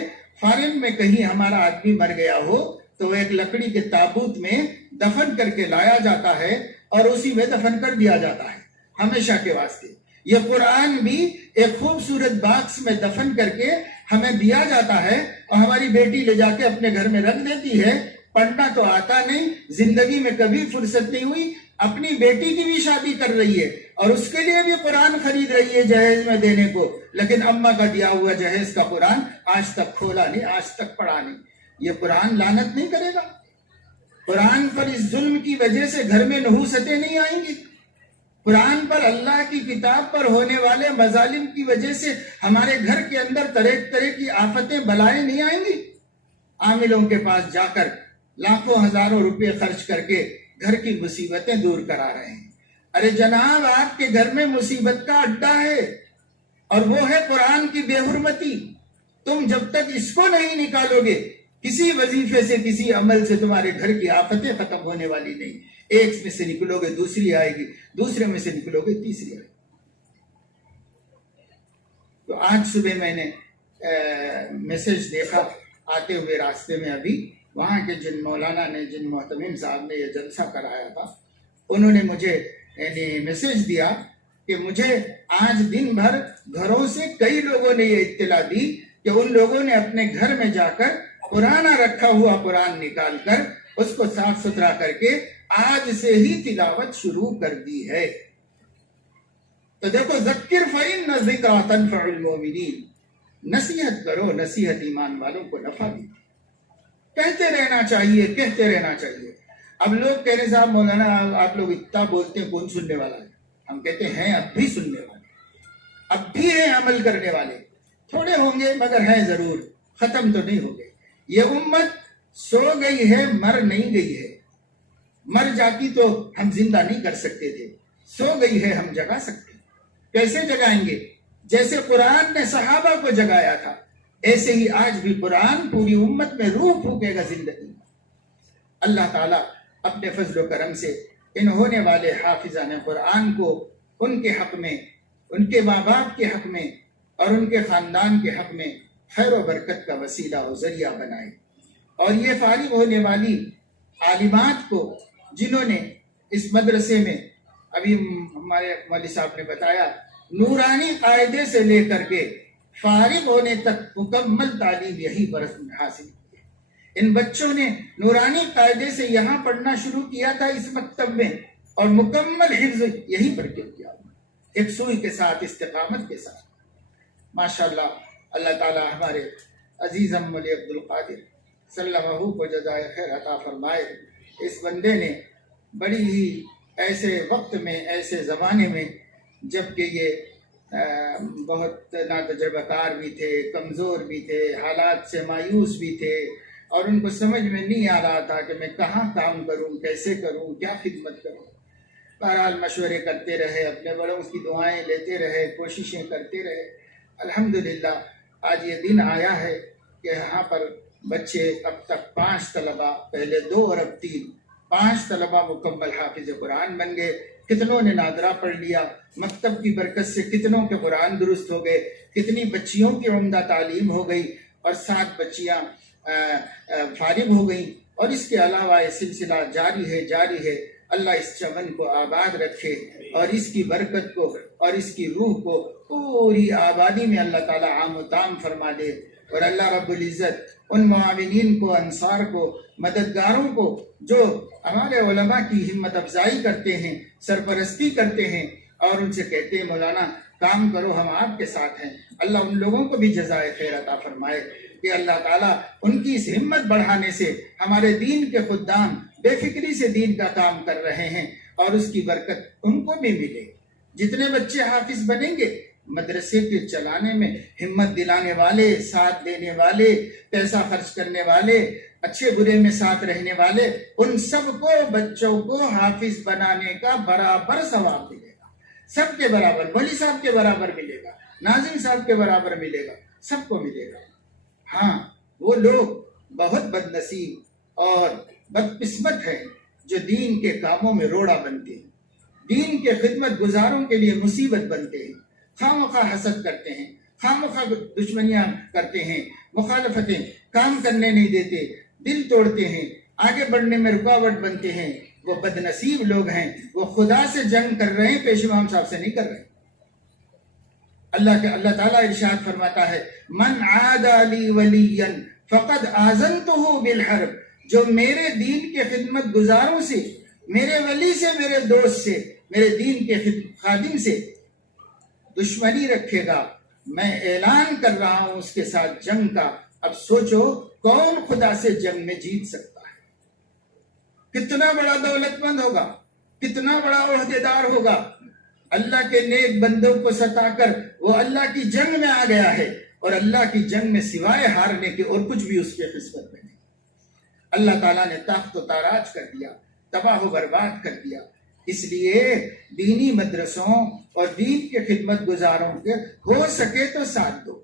فارن میں کہیں ہمارا آدمی مر گیا ہو تو ایک لکڑی کے تابوت میں دفن کر کے لایا جاتا ہے اور اسی میں دفن کر دیا جاتا ہے ہمیشہ کے واسطے۔ یہ قرآن بھی ایک خوبصورت باکس میں دفن کر کے ہمیں دیا جاتا ہے اور ہماری بیٹی لے جا کے اپنے گھر میں رکھ دیتی ہے۔ پڑھنا تو آتا نہیں، زندگی میں کبھی فرصت نہیں ہوئی، اپنی بیٹی کی بھی شادی کر رہی ہے اور اس کے لیے بھی قرآن خرید رہی ہے جہیز میں دینے کو، لیکن اماں کا دیا ہوا جہیز کا قرآن آج تک کھولا نہیں، آج تک پڑھا نہیں۔ یہ قرآن لعنت نہیں کرے گا؟ قرآن پر اس ظلم کی وجہ سے گھر میں نحوستیں نہیں آئیں گی؟ قرآن پر، اللہ کی کتاب پر ہونے والے مظالم کی وجہ سے ہمارے گھر کے اندر طرح طرح کی آفتیں بلائیں نہیں آئیں گی؟ عاملوں کے پاس جا کر لاکھوں ہزاروں روپے خرچ کر کے گھر کی مصیبتیں دور کرا رہے ہیں۔ ارے جناب، آپ کے گھر میں مصیبت کا اڈا ہے اور وہ ہے قرآن کی بے حرمتی۔ تم جب تک اس کو نہیں نکالو گے، کسی وظیفے سے، کسی عمل سے تمہارے گھر کی آفتیں ختم ہونے والی نہیں۔ ایک میں سے نکلو گے دوسری آئے گی، دوسرے میں سے نکلو گے تیسری آئے گی۔ تو آج صبح میں نے میسج دیکھا آتے ہوئے راستے میں، ابھی وہاں کے جن مولانا نے، جن محتمم صاحب نے یہ جلسہ کرایا تھا، انہوں نے مجھے میسج دیا کہ مجھے آج دن بھر گھروں سے کئی لوگوں نے یہ اطلاع دی کہ ان لوگوں نے اپنے گھر میں جا کر پرانا رکھا ہوا قرآن نکال کر اس کو صاف ستھرا کر کے آج سے ہی تلاوت شروع کر دی ہے۔ تو دیکھو، ذکر فإن الذکریٰ تنفع المؤمنین، نصیحت کرو، نصیحت ایمان والوں کو نفع دی۔ کہتے رہنا چاہیے، کہتے رہنا چاہیے۔ اب لوگ کہہ رہے صاحب مولانا آپ لوگ اتنا بولتے ہیں، کون سننے والا ہے؟ ہم کہتے ہیں اب بھی سننے والے، اب بھی ہیں عمل کرنے والے، تھوڑے ہوں گے مگر ہیں ضرور، ختم تو نہیں ہو گئے۔ یہ امت سو گئی ہے، مر نہیں گئی ہے۔ مر جاتی تو ہم زندہ نہیں کر سکتے تھے، سو گئی ہے ہم جگا سکتے ہیں۔ کیسے جگائیں گے؟ جیسے قرآن نے صحابہ کو جگایا تھا، ایسے ہی آج بھی قرآن پوری امت میں روح پھونکے گا زندگی میں۔ اللہ تعالیٰ اپنے فضل و کرم سے ان ہونے والے حافظان قرآن کو ان کے حق میں، ان کے ماں باپ کے حق میں اور ان کے خاندان کے حق میں خیر و برکت کا وسیلہ و ذریعہ بنائے، اور یہ فارغ ہونے والی عالمات کو جنہوں نے اس مدرسے میں، ابھی ہمارے مولوی صاحب نے بتایا، نورانی قاعدے سے لے کر کے فارغ ہونے تک مکمل تعلیم یہی برس میں حاصل کی ہے۔ ان بچوں نے نورانی قاعدے سے یہاں پڑھنا شروع کیا تھا اس مکتب میں، اور مکمل حفظ یہیں پر کیا، ایک سوئی کے ساتھ، استقامت کے ساتھ۔ ماشاءاللہ، اللہ تعالیٰ ہمارے عزیز مولی عبد القادر صلی اللہ کو جزائے خیر عطا فرمائے۔ اس بندے نے بڑی ہی ایسے وقت میں، ایسے زمانے میں، جب کہ یہ بہت ناتجربہ کار بھی تھے، کمزور بھی تھے، حالات سے مایوس بھی تھے، اور ان کو سمجھ میں نہیں آ رہا تھا کہ میں کہاں کام کروں، کیسے کروں، کیا خدمت کروں۔ بہرحال مشورے کرتے رہے، اپنے بڑوں کی دعائیں لیتے رہے، کوششیں کرتے رہے۔ الحمدللہ آج یہ دن آیا ہے کہ یہاں پر بچے، اب تک 5 طلبہ، پہلے 2 اور اب 3، 5 طلبہ مکمل حافظ قرآن بن گئے۔ کتنوں نے نادرہ پڑھ لیا، مکتب کی برکت سے کتنوں کے قرآن درست ہو گئے، کتنی بچیوں کی عمدہ تعلیم ہو گئی، اور 7 بچیاں فارغ ہو گئیں، اور اس کے علاوہ یہ سلسلہ جاری ہے، جاری ہے۔ اللہ اس چمن کو آباد رکھے، اور اس کی برکت کو اور اس کی روح کو پوری آبادی میں اللہ تعالیٰ عام و تام فرما دے، اور اللہ رب العزت ان معاونین کو، انصار کو، مددگاروں کو جو ہمارے علماء کی ہمت افزائی کرتے ہیں، سرپرستی کرتے ہیں، اور ان سے کہتے ہیں مولانا کام کرو، ہم آپ کے ساتھ ہیں، اللہ ان لوگوں کو بھی جزائے خیر عطا فرمائے کہ اللہ تعالیٰ ان کی اس ہمت بڑھانے سے ہمارے دین کے خدام بے فکری سے دین کا کام کر رہے ہیں، اور اس کی برکت ان کو بھی ملے۔ جتنے بچے حافظ بنیں گے، مدرسے کے چلانے میں ہمت دلانے والے، ساتھ دینے والے، پیسہ خرچ کرنے والے، اچھے برے میں ساتھ رہنے والے، ان سب کو، بچوں کو حافظ بنانے کا برابر ثواب ملے گا، سب کے برابر، مولوی صاحب کے برابر ملے گا، ناظم صاحب کے برابر ملے گا، سب کو ملے گا۔ ہاں، وہ لوگ بہت بد نصیب اور بدقسمت ہیں جو دین کے کاموں میں روڑا بنتے ہیں، دین کے خدمت گزاروں کے لیے مصیبت بنتے ہیں، خواہ حسد کرتے ہیں، خواہ دشمنیاں کرتے ہیں، مخالفتیں، کام کرنے نہیں دیتے، دل توڑتے ہیں، آگے بڑھنے میں رکاوٹ بنتے ہیں۔ وہ بد نصیب لوگ ہیں، وہ خدا سے جنگ کر رہے ہیں، پیش امام صاحب سے نہیں کر رہے۔ اللہ تعالیٰ ارشاد فرماتا ہے، من عادى لي وليا فقد آذنته بالحرب، جو میرے دین کے خدمت گزاروں سے، میرے ولی سے، میرے دوست سے، میرے دین کے خادم سے دشمنی رکھے گا، میں اعلان کر رہا ہوں اس کے ساتھ جنگ کا۔ اب سوچو کون خدا سے جنگ میں جیت سکتا ہے؟ کتنا بڑا دولت مند ہوگا، کتنا بڑا عہدیدار ہوگا، اللہ کے نیک بندوں کو ستا کر وہ اللہ کی جنگ میں آ گیا ہے، اور اللہ کی جنگ میں سوائے ہارنے کے اور کچھ بھی اس کے قسمت میں نہیں۔ اللہ تعالیٰ نے تاخت و تاراج کر دیا، تباہ و برباد کر دیا۔ اس لیے دینی مدرسوں اور دین کے خدمت گزاروں کے ہو سکے تو ساتھ دو،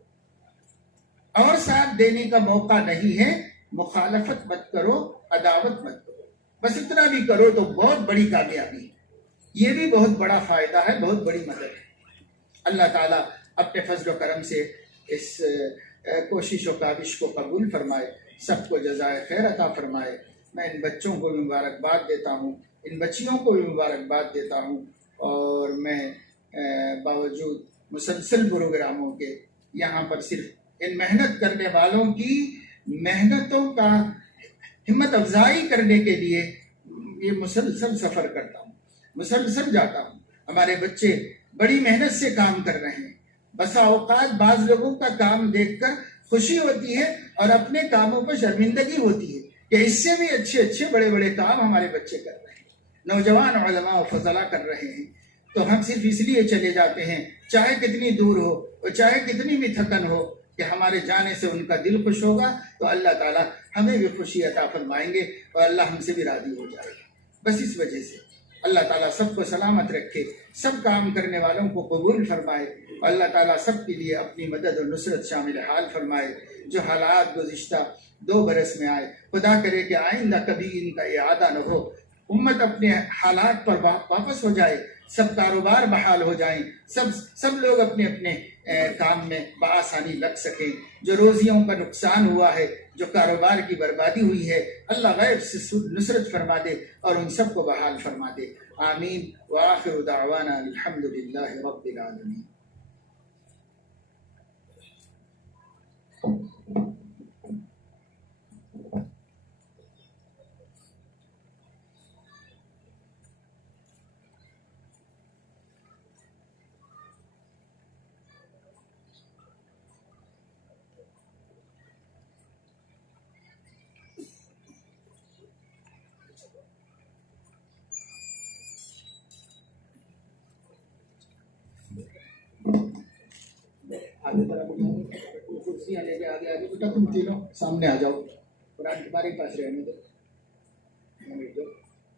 اور ساتھ دینے کا موقع نہیں ہے، مخالفت مت کرو، عداوت مت کرو، بس اتنا بھی کرو تو بہت بڑی کامیابی ہے، یہ بھی بہت بڑا فائدہ ہے، بہت بڑی مدد ہے۔ اللہ تعالیٰ اپنے فضل و کرم سے اس کوشش و کاوش کو قبول فرمائے، سب کو جزائے خیر عطا فرمائے۔ میں ان بچوں کو بھی مبارکباد دیتا ہوں، ان بچیوں کو بھی مبارکباد دیتا ہوں، اور میں باوجود مسلسل پروگراموں کے یہاں پر صرف ان محنت کرنے والوں کی محنتوں کا ہمت افزائی کرنے کے لیے یہ مسلسل سفر کرتا ہوں، مسلسل جاتا ہوں۔ ہمارے بچے بڑی محنت سے کام کر رہے ہیں، بسا اوقات بعض لوگوں کا کام دیکھ کر خوشی ہوتی ہے اور اپنے کاموں پر شرمندگی ہوتی ہے کہ اس سے بھی اچھے اچھے بڑے بڑے کام ہمارے بچے کر رہے ہیں، نوجوان علماء و فضلاء کر رہے ہیں، تو ہم صرف اس لیے چلے جاتے ہیں، چاہے کتنی دور ہو اور چاہے کتنی بھی تھکن ہو، کہ ہمارے جانے سے ان کا دل خوش ہوگا تو اللہ تعالیٰ ہمیں بھی خوشی عطا فرمائیں گے اور اللہ ہم سے بھی راضی ہو جائے گا۔ بس اس وجہ سے اللہ تعالیٰ سب کو سلامت رکھے، سب کام کرنے والوں کو قبول فرمائے، اور اللہ تعالیٰ سب کے لیے اپنی مدد اور نصرت شامل حال فرمائے۔ جو حالات گزشتہ 2 برس میں آئے، خدا کرے کہ آئندہ کبھی ان کا اعادہ نہ ہو، امت اپنے حالات پر واپس ہو جائے، سب کاروبار بحال ہو جائیں، سب لوگ اپنے اپنے کام میں بآسانی لگ سکیں۔ جو روزیوں کا نقصان ہوا ہے، جو کاروبار کی بربادی ہوئی ہے، اللہ غیب سے نصرت فرما دے اور ان سب کو بحال فرما دے، آمین۔ وآخر دعوانا الحمد للہ رب العالمین۔ آگے طرف کرسیاں لے کے آگے بیٹا، تم تینوں سامنے آ جاؤ، قرآن تمہارے پاس رہنے دو،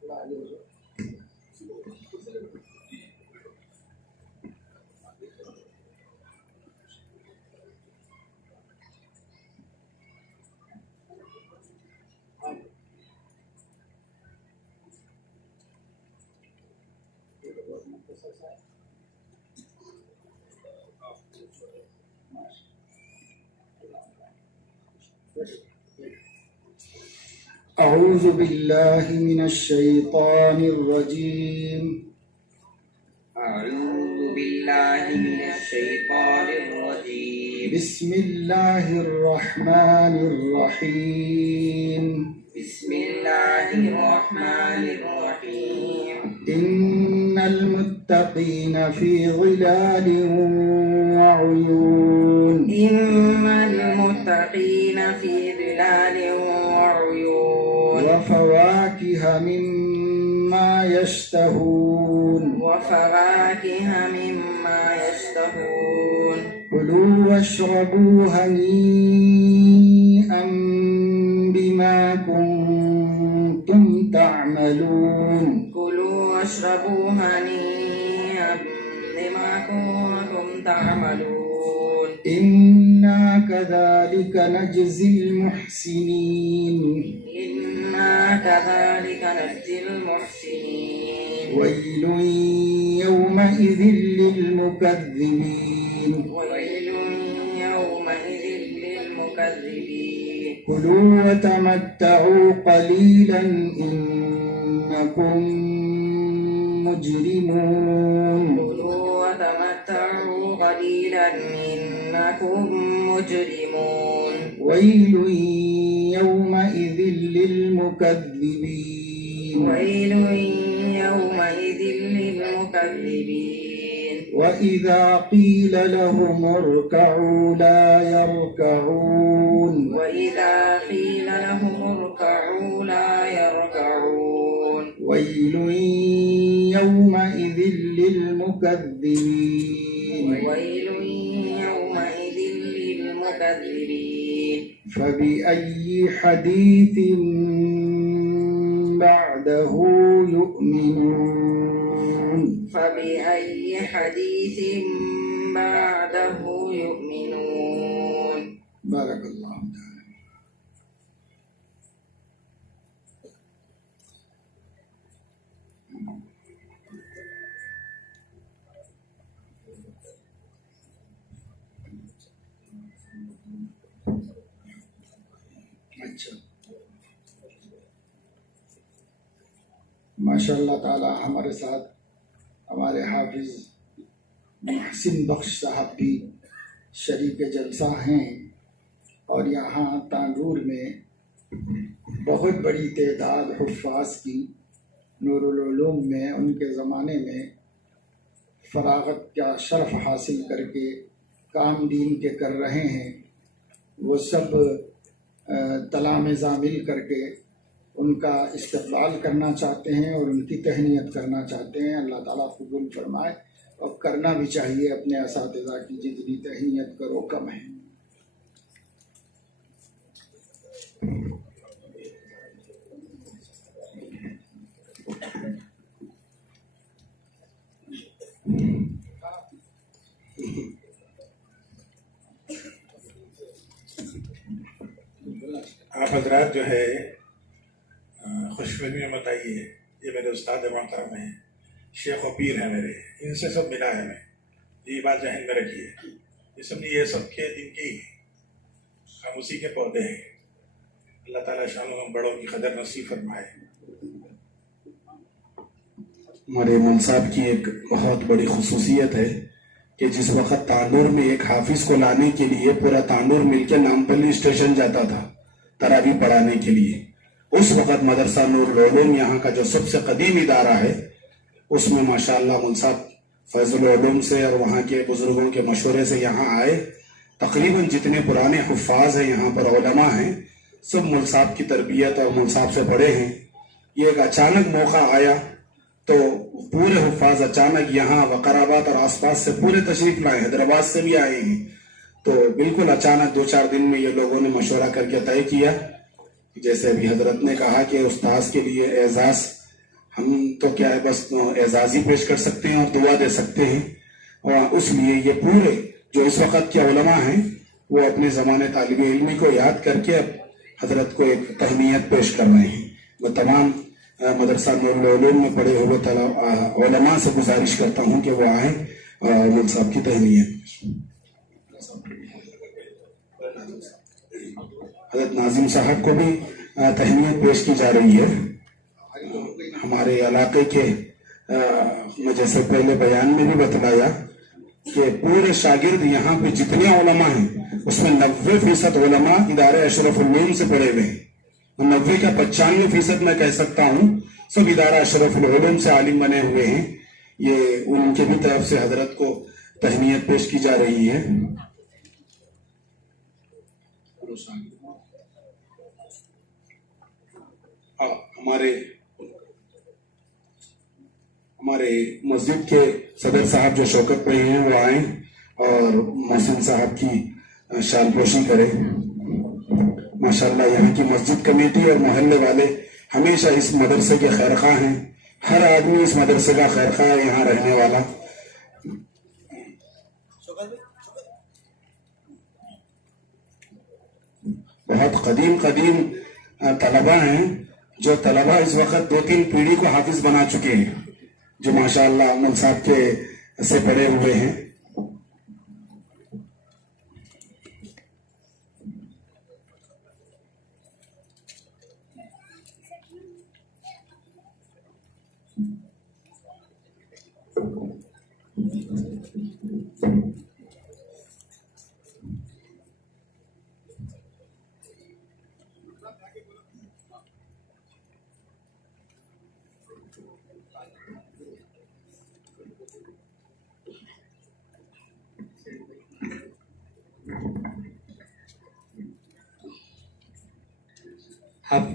تھوڑا آگے ہو جاؤ۔ أعوذ بالله من الشيطان الرجيم. أعوذ بالله من الشيطان الرجيم. بسم الله الرحمن الرحيم. بسم الله الرحمن الرحيم. إن المتقين في ظلال وعيون. إن المتقين في ظلال وعيون. وفواكه مما يشتهون. وفواكه مما يشتهون. كلوا واشربوا هنيئا بما كنتم تعملون. كلوا واشربوا هنيئا بما كنتم تعملون. إنا كذلك نجزي المحسنين. إنا كذلك نجزي المحسنين. ويل يومئذ للمكذبين. ويل يومئذ للمكذبين. كلوا وتمتعوا قليلا إنكم مجرمون. كلوا وتمتعوا قليلا إنكم مجرمون. ويل يومئذ للمكذبين. ويل يومئذ للمكذبين. وإذا قيل لهم اركعوا لا يركعون. وإذا قيل لهم اركعوا لا يركعون. ويل يومئذ للمكذبين. ويل يومئذ للمكذبين. فبأي حديث بعده يؤمنون. فبأي حديث بعده يؤمنون. بارك الله تعالى. اچھا، ماشاء اللہ تعالی ہمارے ساتھ ہمارے حافظ محسن بخش صاحب بھی شریک جلسہ ہیں، اور یہاں تانڈور میں بہت بڑی تعداد حفاظ کی نور العلوم میں ان کے زمانے میں فراغت کا شرف حاصل کر کے کام دین کے کر رہے ہیں، وہ سب تلا میں مل کر کے ان کا استقبال کرنا چاہتے ہیں اور ان کی تہنیت کرنا چاہتے ہیں. اللہ تعالیٰ قبول فرمائے. اور کرنا بھی چاہیے، اپنے اساتذہ کی جتنی تہنیت کرو کم ہے. آپ حضرات جو ہے خوش فہمی مت آئیے. یہ میرے استاد محترم ہیں، شیخ و پیر ہیں میرے، ان سے سب ملا ہے. میں یہ بات ذہن میں رکھیے، یہ سب کھیت ان کے ہی خاموشی کے پودے ہیں. اللہ تعالیٰ شان و بڑوں کی قدر نصیب فرمائے. ہمارے امام صاحب کی ایک بہت بڑی خصوصیت ہے کہ جس وقت تانور میں ایک حافظ کو لانے کے لیے پورا تانور مل کے نامپلی اسٹیشن جاتا تھا تراویح پڑھانے کے لیے، اس وقت مدرسہ نور العلوم یہاں کا جو سب سے قدیم ادارہ ہے، اس میں ماشاءاللہ مول صاحب فیض العلوم سے اور وہاں کے بزرگوں کے مشورے سے یہاں آئے. تقریباً جتنے پرانے حفاظ ہیں یہاں پر، علماء ہیں، سب مول صاحب کی تربیت اور مول صاحب سے پڑھے ہیں. یہ ایک اچانک موقع آیا تو پورے حفاظ اچانک یہاں وقرآباد اور آس پاس سے پورے تشریف لائے، حیدرآباد سے بھی آئے ہیں. تو بالکل اچانک 2-4 دن میں یہ لوگوں نے مشورہ کر کے طے کیا. جیسے ابھی حضرت نے کہا کہ استاذ کے لیے اعزاز، ہم تو کیا ہے بس اعزاز ہی پیش کر سکتے ہیں اور دعا دے سکتے ہیں. اور اس لیے یہ پورے جو اس وقت کے علماء ہیں وہ اپنے زمانے طالب علمی کو یاد کر کے اب حضرت کو ایک تہنیت پیش کر رہے ہیں. میں تمام مدرسہ نور العلوم میں پڑھے ہوئے علماء سے گزارش کرتا ہوں کہ وہ آئیں اور مول صاحب کی تہنیت. حضرت ناظم صاحب کو بھی تہنیت پیش کی جا رہی ہے. ہمارے علاقے کے میں جیسے پہلے بیان میں بھی بتلایا کہ پورے شاگرد یہاں پہ جتنے علماء ہیں اس میں 90% علماء ادارہ اشرف العلوم سے پڑھے ہوئے ہیں. 90 کا 95% میں کہہ سکتا ہوں سب ادارہ اشرف العلوم سے عالم بنے ہوئے ہیں. یہ ان کے بھی طرف سے حضرت کو تہنیت پیش کی جا رہی ہے. ہمارے مسجد کے صدر صاحب جو شوکت پہ ہیں وہ آئیں اور محسن صاحب کی شال پوشی کریں. ماشاءاللہ یہاں کی مسجد کمیٹی اور محلے والے ہمیشہ اس مدرسے کے خیرخواہ ہیں. ہر آدمی اس مدرسے کا خیرخواہ ہے یہاں رہنے والا. بہت قدیم طلبہ ہیں جو طلبہ اس وقت 2-3 پیڑھی کو حافظ بنا چکے ہیں، جو ماشاءاللہ امن صاحب کے سے پڑھے ہوئے ہیں.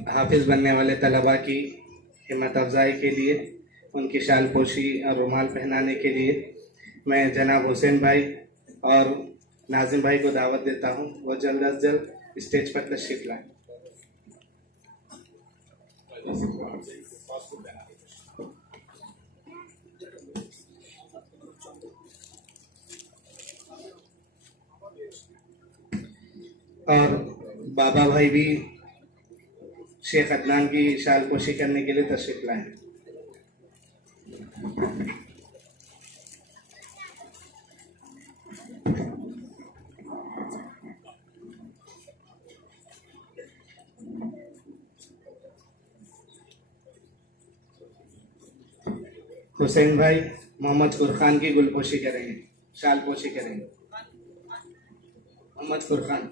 حافظ بننے والے طلباء کی ہمت افزائی کے لیے، ان کی شال پوشی اور رومال پہنانے کے لیے میں جناب حسین بھائی اور ناظم بھائی کو دعوت دیتا ہوں وہ جلد از جلد اسٹیج پر تشریف لائیں. اور بابا بھائی بھی شیخ عدنان کی شال پوشی کرنے کے لیے تشریف لائیں. حسین بھائی محمد فرقان کی گل پوشی کریں گے، شال پوشی کریں گے. محمد فرقان.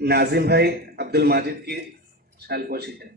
ناظم بھائی عبد الماجد کی شال پوشی کریں.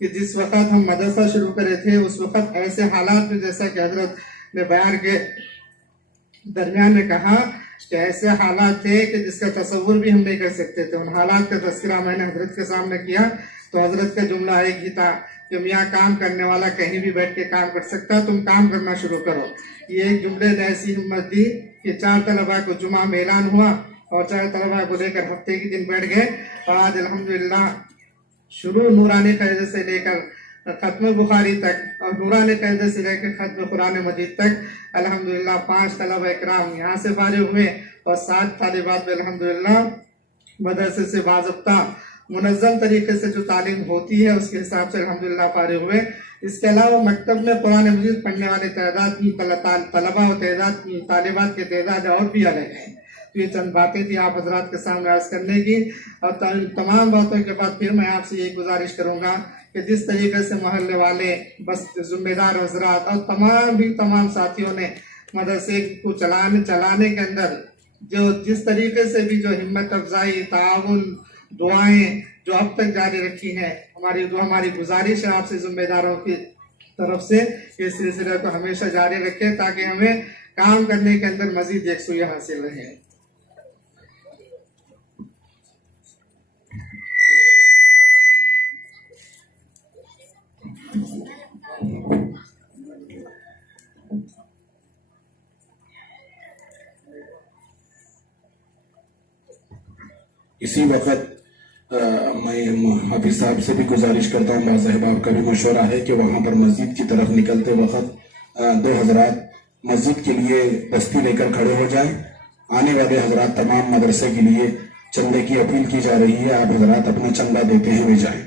کہ جس وقت ہم مدرسہ شروع کرے تھے اس وقت ایسے حالات میں، جیسا کہ حضرت نے بیان کے درمیان میں کہا کہ ایسے حالات تھے کہ جس کا تصور بھی ہم نہیں کر سکتے تھے. ان حالات کا تذکرہ میں نے حضرت کے سامنے کیا تو حضرت کا جملہ ایک ہی تھا کہ میاں کام کرنے والا کہیں بھی بیٹھ کے کام کر سکتا، تم کام کرنا شروع کرو. یہ ایک جملے نے ایسی ہمت دی کہ 4 طلباء کو جمعہ میں اعلان ہوا اور 4 طلباء کو لے کر ہفتے کے دن بیٹھ گئے. آج الحمدللہ شروع نورانی قاعدے سے لے کر ختم بخاری تک اور نورانی قاعدے سے لے کر ختم قرآن مجید تک الحمدللہ 5 طلبہ اکرام یہاں سے فارغ ہوئے اور 7 طالبات میں الحمدللہ مدرسے سے باضابطہ منظم طریقے سے جو تعلیم ہوتی ہے اس کے حساب سے الحمدللہ فارغ ہوئے. اس کے علاوہ مکتب میں قرآن مجید پڑھنے والے تعداد کی طلبہ و تعداد کی طالبات کی تعداد اور بھی الگ ہیں. تو یہ چند باتیں تھی آپ حضرات کے سامنے عرض کرنے کی، اور تمام باتوں کے بعد پھر میں آپ سے یہی گزارش کروں گا کہ جس طریقے سے محلے والے، بس ذمہ دار حضرات اور تمام ساتھیوں نے مدرسے کو چلانے کے اندر جو جس طریقے سے بھی جو ہمت افزائی، تعاون، دعائیں جو اب تک جاری رکھی ہیں، ہماری گزارش ہے آپ سے ذمہ داروں کی طرف سے اس سلسلے کو ہمیشہ جاری رکھیں تاکہ ہمیں کام کرنے کے اندر مزید یکسوئی حاصل رہے. اسی وقت میں حافظ صاحب سے بھی گزارش کرتا ہوں، بعض احباب کا بھی مشورہ ہے کہ وہاں پر مسجد کی طرف نکلتے وقت 2 حضرات مسجد کے لیے دستی لے کر کھڑے ہو جائیں. آنے والے حضرات تمام مدرسے کے لیے چندے کی اپیل کی جا رہی ہے، آپ حضرات اپنا چندہ دیتے ہیں ہوئے جائیں.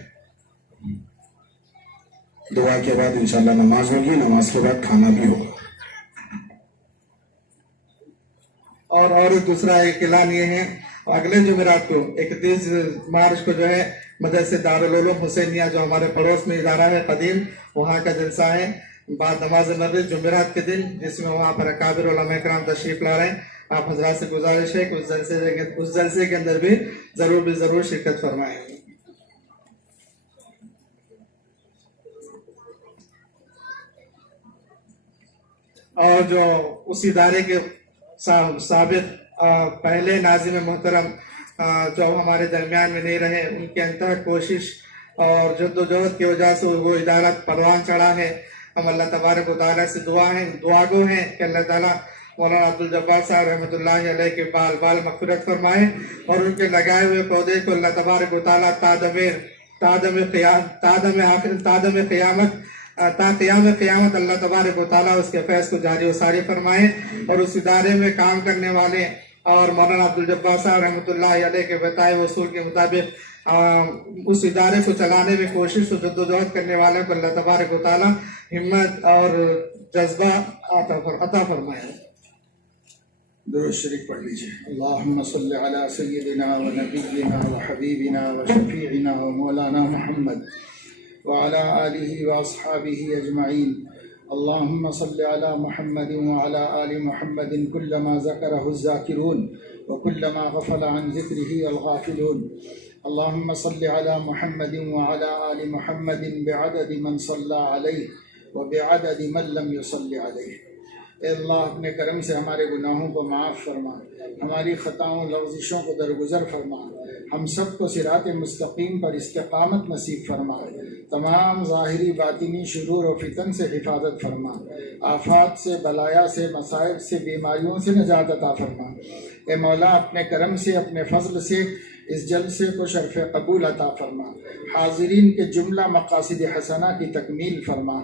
دعا کے بعد انشاءاللہ نماز ہوگی، نماز کے بعد کھانا بھی ہوگا. اور دوسرا ایک اعلان یہ ہے، اگلے جمعرات کو 31 مارچ کو جو ہے مدرسے دارالعلوم حسینیہ جو ہمارے پڑوس میں ادارہ ہے قدیم، وہاں کا جلسہ ہے بعد نماز مغرب جمعرات کے دن، جس میں وہاں پر اکابر علماء کرام تشریف لا رہے ہیں. آپ حضرات سے گزارش ہے کہ اس جلسے کے اندر بھی ضرور شرکت فرمائیں. اور جو اس ادارے کے سابق پہلے ناظم محترم جو ہمارے درمیان میں نہیں رہے، ان کے انتہا کوشش اور جد و جہد کی وجہ سے وہ ادارہ پروان چڑھا ہے. ہم اللہ تبارک و تعالیٰ سے دعا گو ہیں کہ اللہ تعالیٰ مولانا عبدالجبار صاحب رحمۃ اللہ علیہ کے بال مغفرت فرمائے اور ان کے لگائے ہوئے پودے کو اللہ تبارک و تعالیٰ تا قیام قیامت اللہ تبارک و تعالیٰ اس کے فیض کو جاری و ساری فرمائے. اور اس ادارے میں کام کرنے والے اور مولانا عبدالجبار صاحب رحمۃ اللہ علیہ کے بتائے اصول کے مطابق اس ادارے کو چلانے میں کوشش و جد و جہد کرنے والوں کو اللہ تبارک و تعالیٰ ہمت اور جذبہ عطا فرمائے. درود شریف پڑھ لیجیے. اللہم صلی علی سیدنا و نبینا و حبیبنا و شفیعنا و مولانا محمد وعلى آله وأصحابه أجمعين. اللهم صل على محمد وعلى آل محمد كلما ذكره الذاكرون وكلما غفل عن ذكره الغافلون. اللهم صل على محمد وعلى آل محمد بعدد من صلى عليه وبعدد من لم يصل عليه. اے اللہ اپنے کرم سے ہمارے گناہوں کو معاف فرما، ہماری خطاؤں لغزشوں کو درگزر فرما، ہم سب کو صراط مستقیم پر استقامت نصیب فرما، تمام ظاہری باطنی شرور و فتن سے حفاظت فرما، آفات سے، بلایا سے، مصائب سے، بیماریوں سے نجات عطا فرما. اے مولا اپنے کرم سے، اپنے فضل سے اس جلسے کو شرف قبول عطا فرما، حاضرین کے جملہ مقاصد حسنہ کی تکمیل فرما.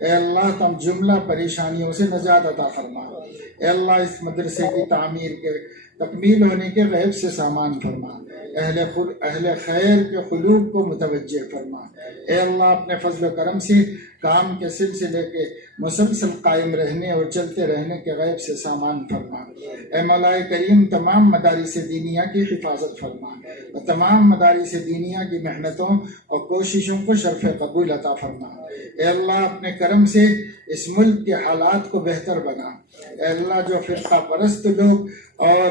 اے اللہ تم جملہ پریشانیوں سے نجات عطا فرما. اے اللہ اس مدرسے کی تعمیر کے تکمیل ہونے کے غیب سے سامان فرما، اہل خیر کے قلوب کو متوجہ فرما. اے اللہ اپنے فضل و کرم سے کام کے سلسلے کے مسلسل قائم رہنے اور چلتے رہنے کے غیب سے سامان فرما. اے مولا کریم تمام مدارس دینیہ کی حفاظت فرما اور تمام مدارس دینیہ کی محنتوں اور کوششوں کو شرف قبول عطا فرما. اے اللہ اپنے کرم سے اس ملک کے حالات کو بہتر بنا. اے اللہ جو فرقہ پرست لوگ اور